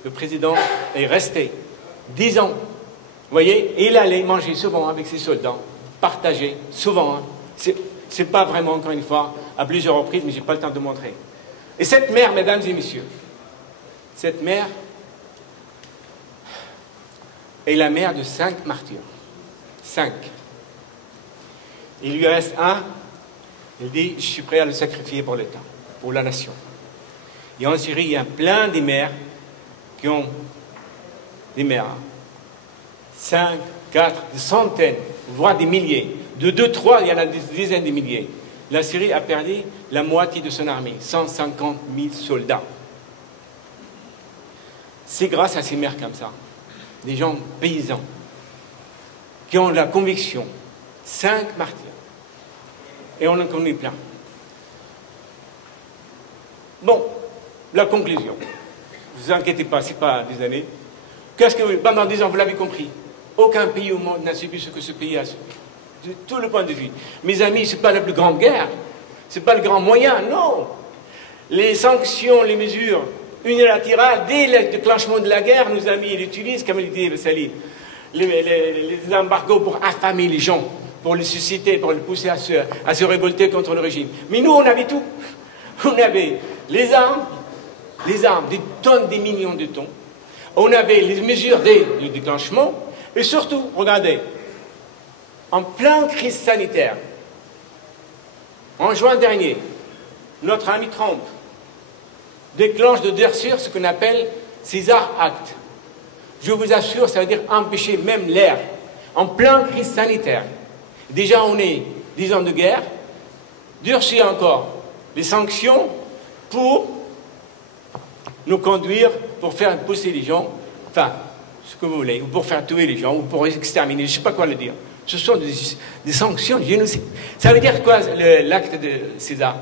Le président est resté 10 ans. Vous voyez, et il allait manger souvent avec ses soldats, partager souvent. Hein. C'est pas vraiment, encore une fois, à plusieurs reprises, mais je n'ai pas le temps de montrer. Et cette mère, mesdames et messieurs, cette mère est la mère de 5 martyrs. 5. Il lui reste un. Il dit, je suis prêt à le sacrifier pour l'État, pour la nation. Et en Syrie, il y a plein de mères qui ont des mères. 5, 4, des centaines, voire des milliers. De 2, 3, il y en a des dizaines de milliers. La Syrie a perdu la moitié de son armée, 150 000 soldats. C'est grâce à ces mères comme ça, des gens paysans, qui ont la conviction. 5 martyrs. Et on en connaît plein. Bon, la conclusion. Ne vous inquiétez pas, ce n'est pas des années. Qu'est-ce que pendant 10 ans, vous l'avez compris, aucun pays au monde n'a subi ce que ce pays a subi. De tout le point de vue. Mes amis, ce n'est pas la plus grande guerre. Ce n'est pas le grand moyen, non. Les sanctions, les mesures unilatérales, dès le déclenchement de la guerre, nos amis, ils utilisent, comme il dit Salim, les embargos pour affamer les gens, pour les susciter, pour les pousser à se révolter contre le régime. Mais nous, on avait tout. On avait les armes, des tonnes, des millions de tonnes. On avait les mesures du déclenchement. Et surtout, regardez, en pleine crise sanitaire, en juin dernier, notre ami Trump déclenche de durcir ce qu'on appelle César Act. Je vous assure, ça veut dire empêcher même l'air, en pleine crise sanitaire. Déjà, on est 10 ans de guerre, durcir encore les sanctions pour nous conduire, pour faire pousser les gens, enfin, ce que vous voulez, ou pour faire tuer les gens, ou pour exterminer, je ne sais pas quoi le dire. Ce sont des sanctions génocides. Ça veut dire quoi, l'acte de César?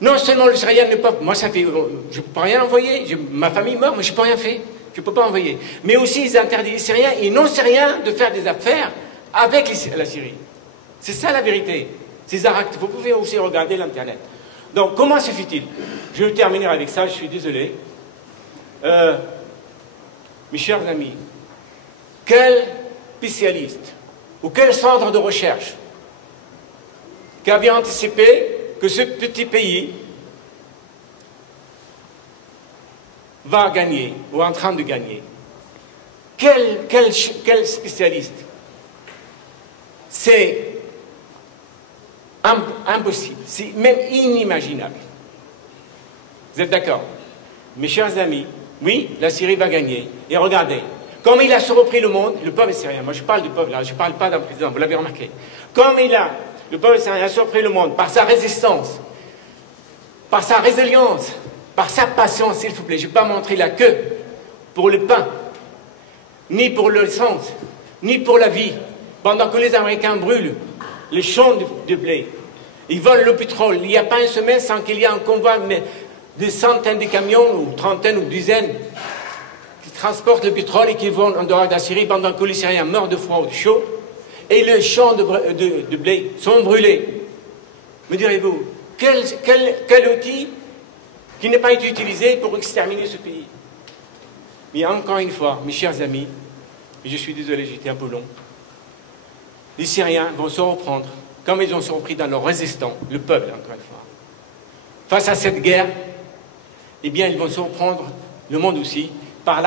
Non seulement les Syriens ne peuvent... Moi, ça fait... Je ne peux rien envoyer. Ma famille meurt, mais je n'ai pas rien fait. Je ne peux pas envoyer. Mais aussi, ils interdisent les Syriens et non Syriens de faire des affaires avec la Syrie. C'est ça la vérité. César Acte. Vous pouvez aussi regarder l'Internet. Donc, comment se fait-il? Je vais terminer avec ça, je suis désolé. Mes chers amis, quel spécialiste ou quel centre de recherche qui avait anticipé que ce petit pays va gagner ou est en train de gagner? Quel spécialiste? C'est impossible, c'est même inimaginable. Vous êtes d'accord? Mes chers amis, oui, la Syrie va gagner. Et regardez, comme il a surpris le monde, le peuple syrien, moi je parle du peuple là, je ne parle pas d'un président, vous l'avez remarqué. Comme le peuple syrien a surpris le monde par sa résistance, par sa résilience, par sa patience, s'il vous plaît. Je ne vais pas montrer la queue pour le pain, ni pour l'essence, ni pour la vie. Pendant que les Américains brûlent les champs de blé, ils volent le pétrole. Il n'y a pas une semaine sans qu'il y ait un convoi, mais des centaines de camions, ou trentaines ou dizaines, qui transportent le pétrole et qui vont en dehors de la Syrie, pendant que les Syriens meurent de froid ou de chaud, et les champs de blé sont brûlés. Me direz-vous, quel outil qui n'est pas été utilisé pour exterminer ce pays? Mais encore une fois, mes chers amis, et je suis désolé, j'étais un peu long, les Syriens vont se reprendre, comme ils ont se repris dans leur résistance, le peuple, encore une fois. Face à cette guerre, eh bien, ils vont se reprendre, le monde aussi, par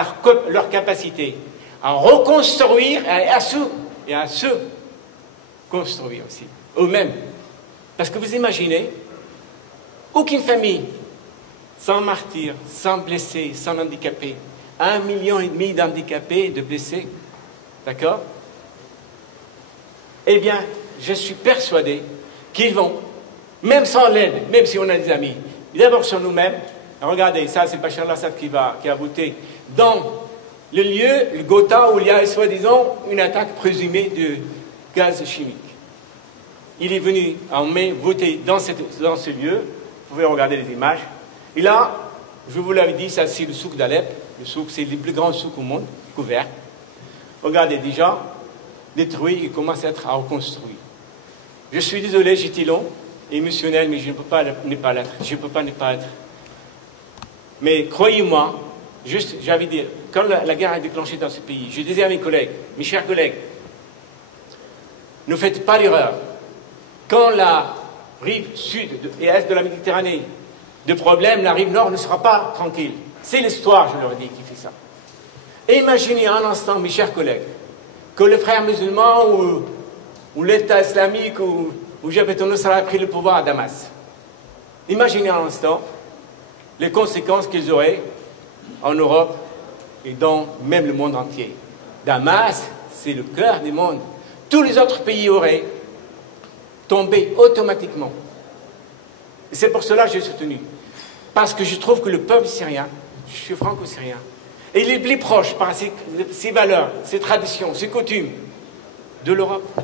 leur capacité à reconstruire et à se construire aussi, eux-mêmes. Parce que vous imaginez, aucune famille sans martyrs, sans blessés, sans handicapés, 1,5 million d'handicapés, de blessés, d'accord? Eh bien, je suis persuadé qu'ils vont, même sans l'aide, même si on a des amis, d'abord sur nous-mêmes. Regardez, ça c'est Bachar al-Assad qui a voté dans le lieu, le Ghouta, où il y a soi-disant une attaque présumée de gaz chimique. Il est venu en mai voter dans ce lieu. Vous pouvez regarder les images. Et là, je vous l'avais dit, ça c'est le souk d'Alep. Le souk, c'est le plus grand souk au monde, couvert. Regardez déjà, détruit et commence à être reconstruit. Je suis désolé, j'étais long, émotionnel, mais je ne peux pas ne pas l'être. Je ne peux pas ne pas être. Mais croyez-moi, juste, j'avais dit, quand la guerre a déclenché dans ce pays, je disais à mes collègues, mes chers collègues, ne faites pas l'erreur. Quand la rive sud et est de la Méditerranée de problème, la rive nord ne sera pas tranquille. C'est l'histoire, je leur dis, qui fait ça. Imaginez un instant, mes chers collègues, que les frères musulmans ou l'État islamique ou Jabhat al-Nusra a pris le pouvoir à Damas. Imaginez un instant les conséquences qu'ils auraient en Europe et dans même le monde entier. Damas, c'est le cœur du monde. Tous les autres pays auraient tombé automatiquement. Et c'est pour cela que j'ai soutenu. Parce que je trouve que le peuple syrien, je suis franco-syrien, et il est plus proche par ses valeurs, ses traditions, ses coutumes de l'Europe.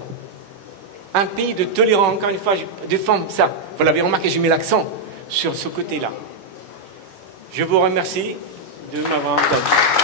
Un pays de tolérance, encore une fois, je défends ça. Vous l'avez remarqué, j'ai mis l'accent sur ce côté-là. Je vous remercie de m'avoir entendu.